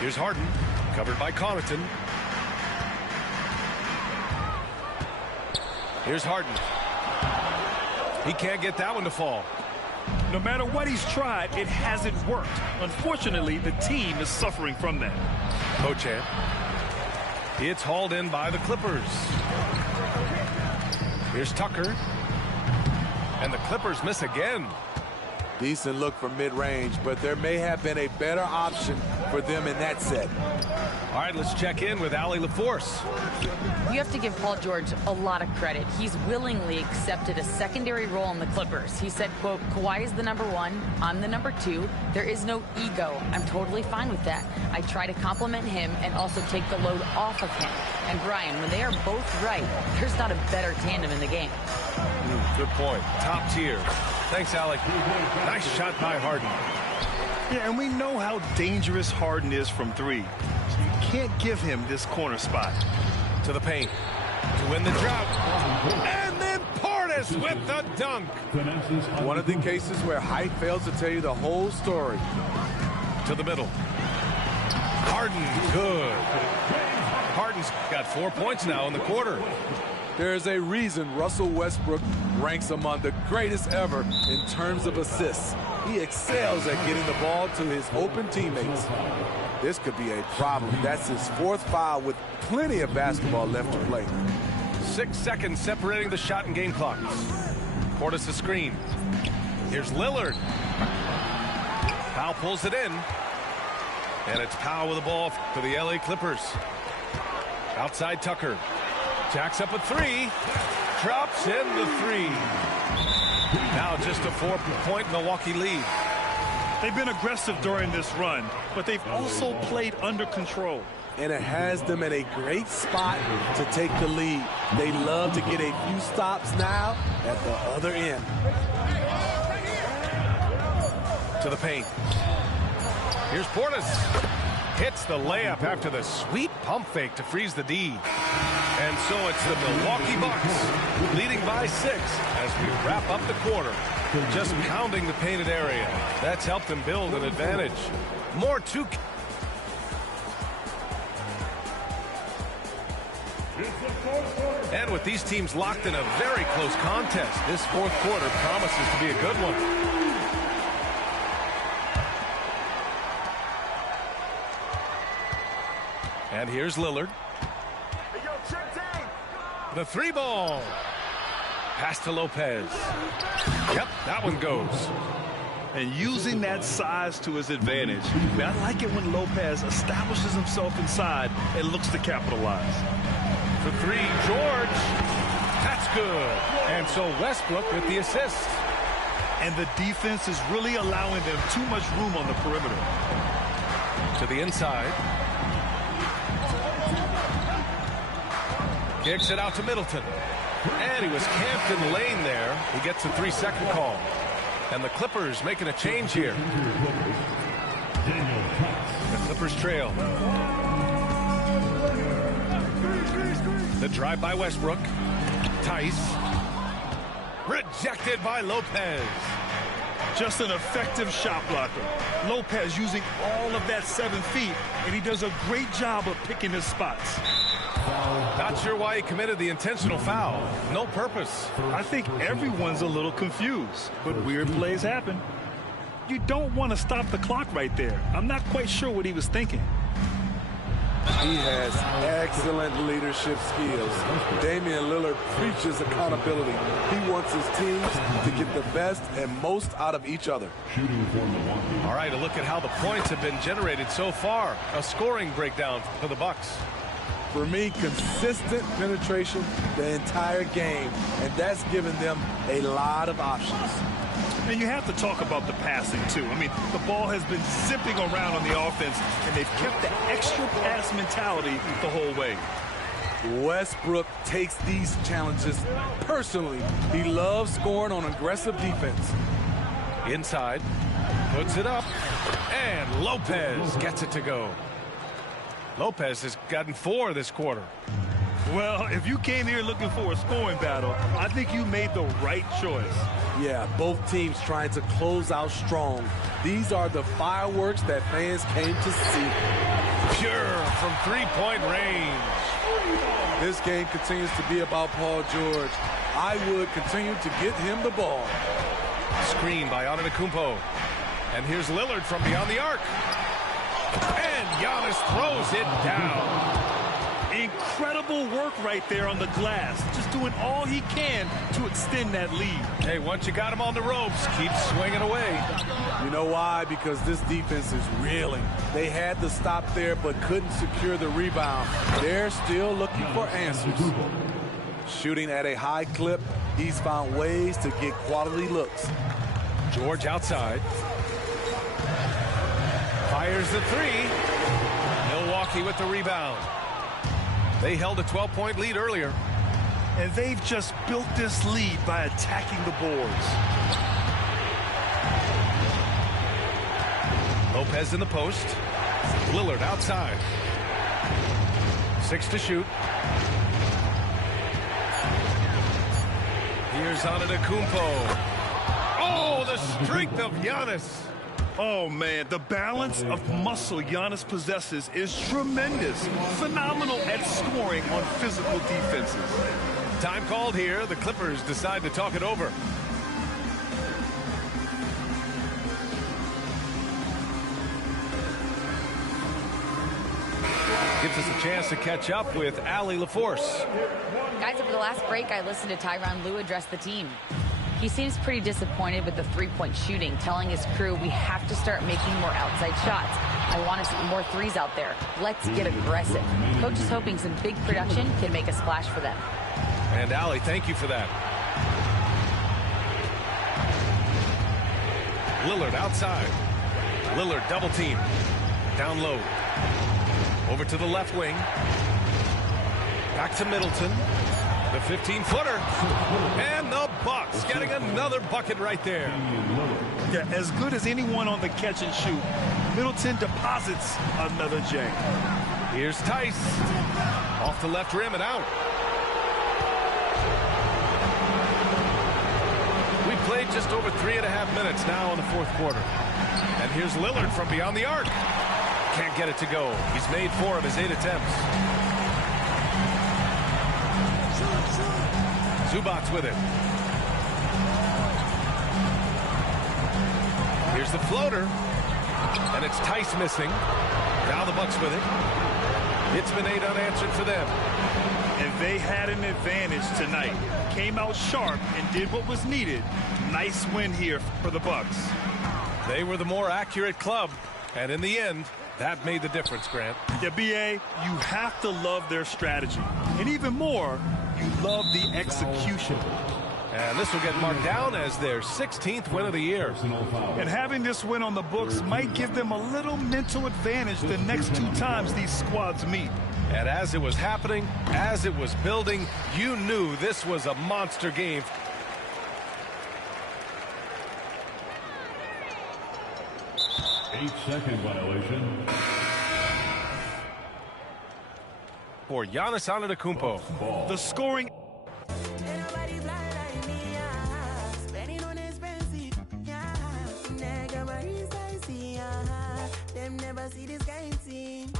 Here's Harden. Covered by Connaughton. Here's Harden. He can't get that one to fall. No matter what he's tried, it hasn't worked. Unfortunately, the team is suffering from that. Bochamp. It's hauled in by the Clippers. Here's Tucker. And the Clippers miss again. Decent look from mid-range, but there may have been a better option for them in that set. All right, let's check in with Allie LaForce. You have to give Paul George a lot of credit. He's willingly accepted a secondary role in the Clippers. He said, quote, Kawhi is the #1, I'm the #2. There is no ego. I'm totally fine with that. I try to compliment him and also take the load off of him. And Brian, when they are both right, there's not a better tandem in the game. Good point. Top tier. Thanks, Alec. Nice shot by Harden. Yeah, and we know how dangerous Harden is from three. So you can't give him this corner spot. To the paint. To win the drought. And then Portis with the dunk. One of the cases where height fails to tell you the whole story. To the middle. Harden, good. Harden's got 4 points now in the quarter. There's a reason Russell Westbrook ranks among the greatest ever in terms of assists. He excels at getting the ball to his open teammates. This could be a problem. That's his 4th foul with plenty of basketball left to play. 6 seconds separating the shot and game clocks. Portis a screen. Here's Lillard. Powell pulls it in. And it's Powell with the ball for the LA Clippers. Outside Tucker. Jacks up a 3. Drops in the 3. Now just a 4-point Milwaukee lead. They've been aggressive during this run, but they've also played under control. And it has them in a great spot to take the lead. They love to get a few stops now at the other end. To the paint. Here's Portis. Hits the layup after the sweet pump fake to freeze the D. And so it's the Milwaukee Bucks leading by 6 as we wrap up the quarter. Just pounding the painted area. That's helped them build an advantage. More to... And with these teams locked in a very close contest, this 4th quarter promises to be a good one. And here's Lillard. The 3 ball. Pass to Lopez. Yep, that one goes. And using that size to his advantage. I mean, I like it when Lopez establishes himself inside and looks to capitalize. The 3, George. That's good. And so Westbrook with the assist. And the defense is really allowing them too much room on the perimeter. To the inside. Kicks it out to Middleton. And he was camped in the lane there. He gets a 3-second call. And the Clippers making a change here. The Clippers trail. The drive by Westbrook. Tice. Rejected by Lopez. Just an effective shot blocker. Lopez using all of that 7 feet, and he does a great job of picking his spots. Not sure why he committed the intentional foul. No purpose. I think everyone's a little confused, but weird plays happen. You don't want to stop the clock right there. I'm not quite sure what he was thinking. He has excellent leadership skills. Damian Lillard preaches accountability. He wants his teams to get the best and most out of each other. All right, a look at how the points have been generated so far. A scoring breakdown for the Bucks. For me, consistent penetration the entire game, and that's given them a lot of options. And you have to talk about the passing, too. I mean, the ball has been zipping around on the offense, and they've kept the extra pass mentality the whole way. Westbrook takes these challenges personally. He loves scoring on aggressive defense. Inside, puts it up, and Lopez gets it to go. Lopez has gotten 4 this quarter. Well, if you came here looking for a scoring battle, I think you made the right choice. Yeah, both teams trying to close out strong. These are the fireworks that fans came to see. Pure from 3-point range. This game continues to be about Paul George. I would continue to get him the ball. Screen by Antetokounmpo. And here's Lillard from beyond the arc. And Giannis throws it down. incredible work right there on the glass. Just doing all he can to extend that lead. Hey, once you got him on the ropes, keep swinging away. You know why? Because this defense is reeling. They had to stop there but couldn't secure the rebound. They're still looking for answers. Shooting at a high clip, he's found ways to get quality looks. George outside. Fires the three. Milwaukee with the rebound. They held a 12-point lead earlier. And they've just built this lead by attacking the boards. Lopez in the post. Lillard outside. 6 to shoot. Here's Antetokounmpo. Oh, the strength of Giannis. Oh, man, the balance of muscle Giannis possesses is tremendous. Phenomenal at scoring on physical defenses. Time called here. The Clippers decide to talk it over. Gives us a chance to catch up with Allie LaForce. Guys, over the last break, I listened to Tyronn Lue address the team. He seems pretty disappointed with the three-point shooting, telling his crew we have to start making more outside shots. I want to see more threes out there. Let's get aggressive. Coach is hoping some big production can make a splash for them. And Allie, thank you for that. Lillard outside. Lillard double team. Down low. Over to the left wing. Back to Middleton. The 15-footer. And the Bucks getting another bucket right there. Yeah, as good as anyone on the catch and shoot. Middleton deposits another J. Here's Tice. Off the left rim and out. We played just over 3.5 minutes now in the fourth quarter. And here's Lillard from beyond the arc. Can't get it to go. He's made 4 of his 8 attempts. Zubac's with it. Here's the floater. And it's Tice missing. Now the Bucks with it. It's been 8 unanswered for them. And they had an advantage tonight. Came out sharp and did what was needed. Nice win here for the Bucks. They were the more accurate club. And in the end, that made the difference, Grant. Yeah, B.A., you have to love their strategy. And even more, you love the execution. And this will get marked down as their 16th win of the year. And having this win on the books might give them a little mental advantage the next 2 times these squads meet. And as it was happening, as it was building, you knew this was a monster game. Eight-second violation. For Giannis Antetokounmpo. The scoring. Them never see this kind of team.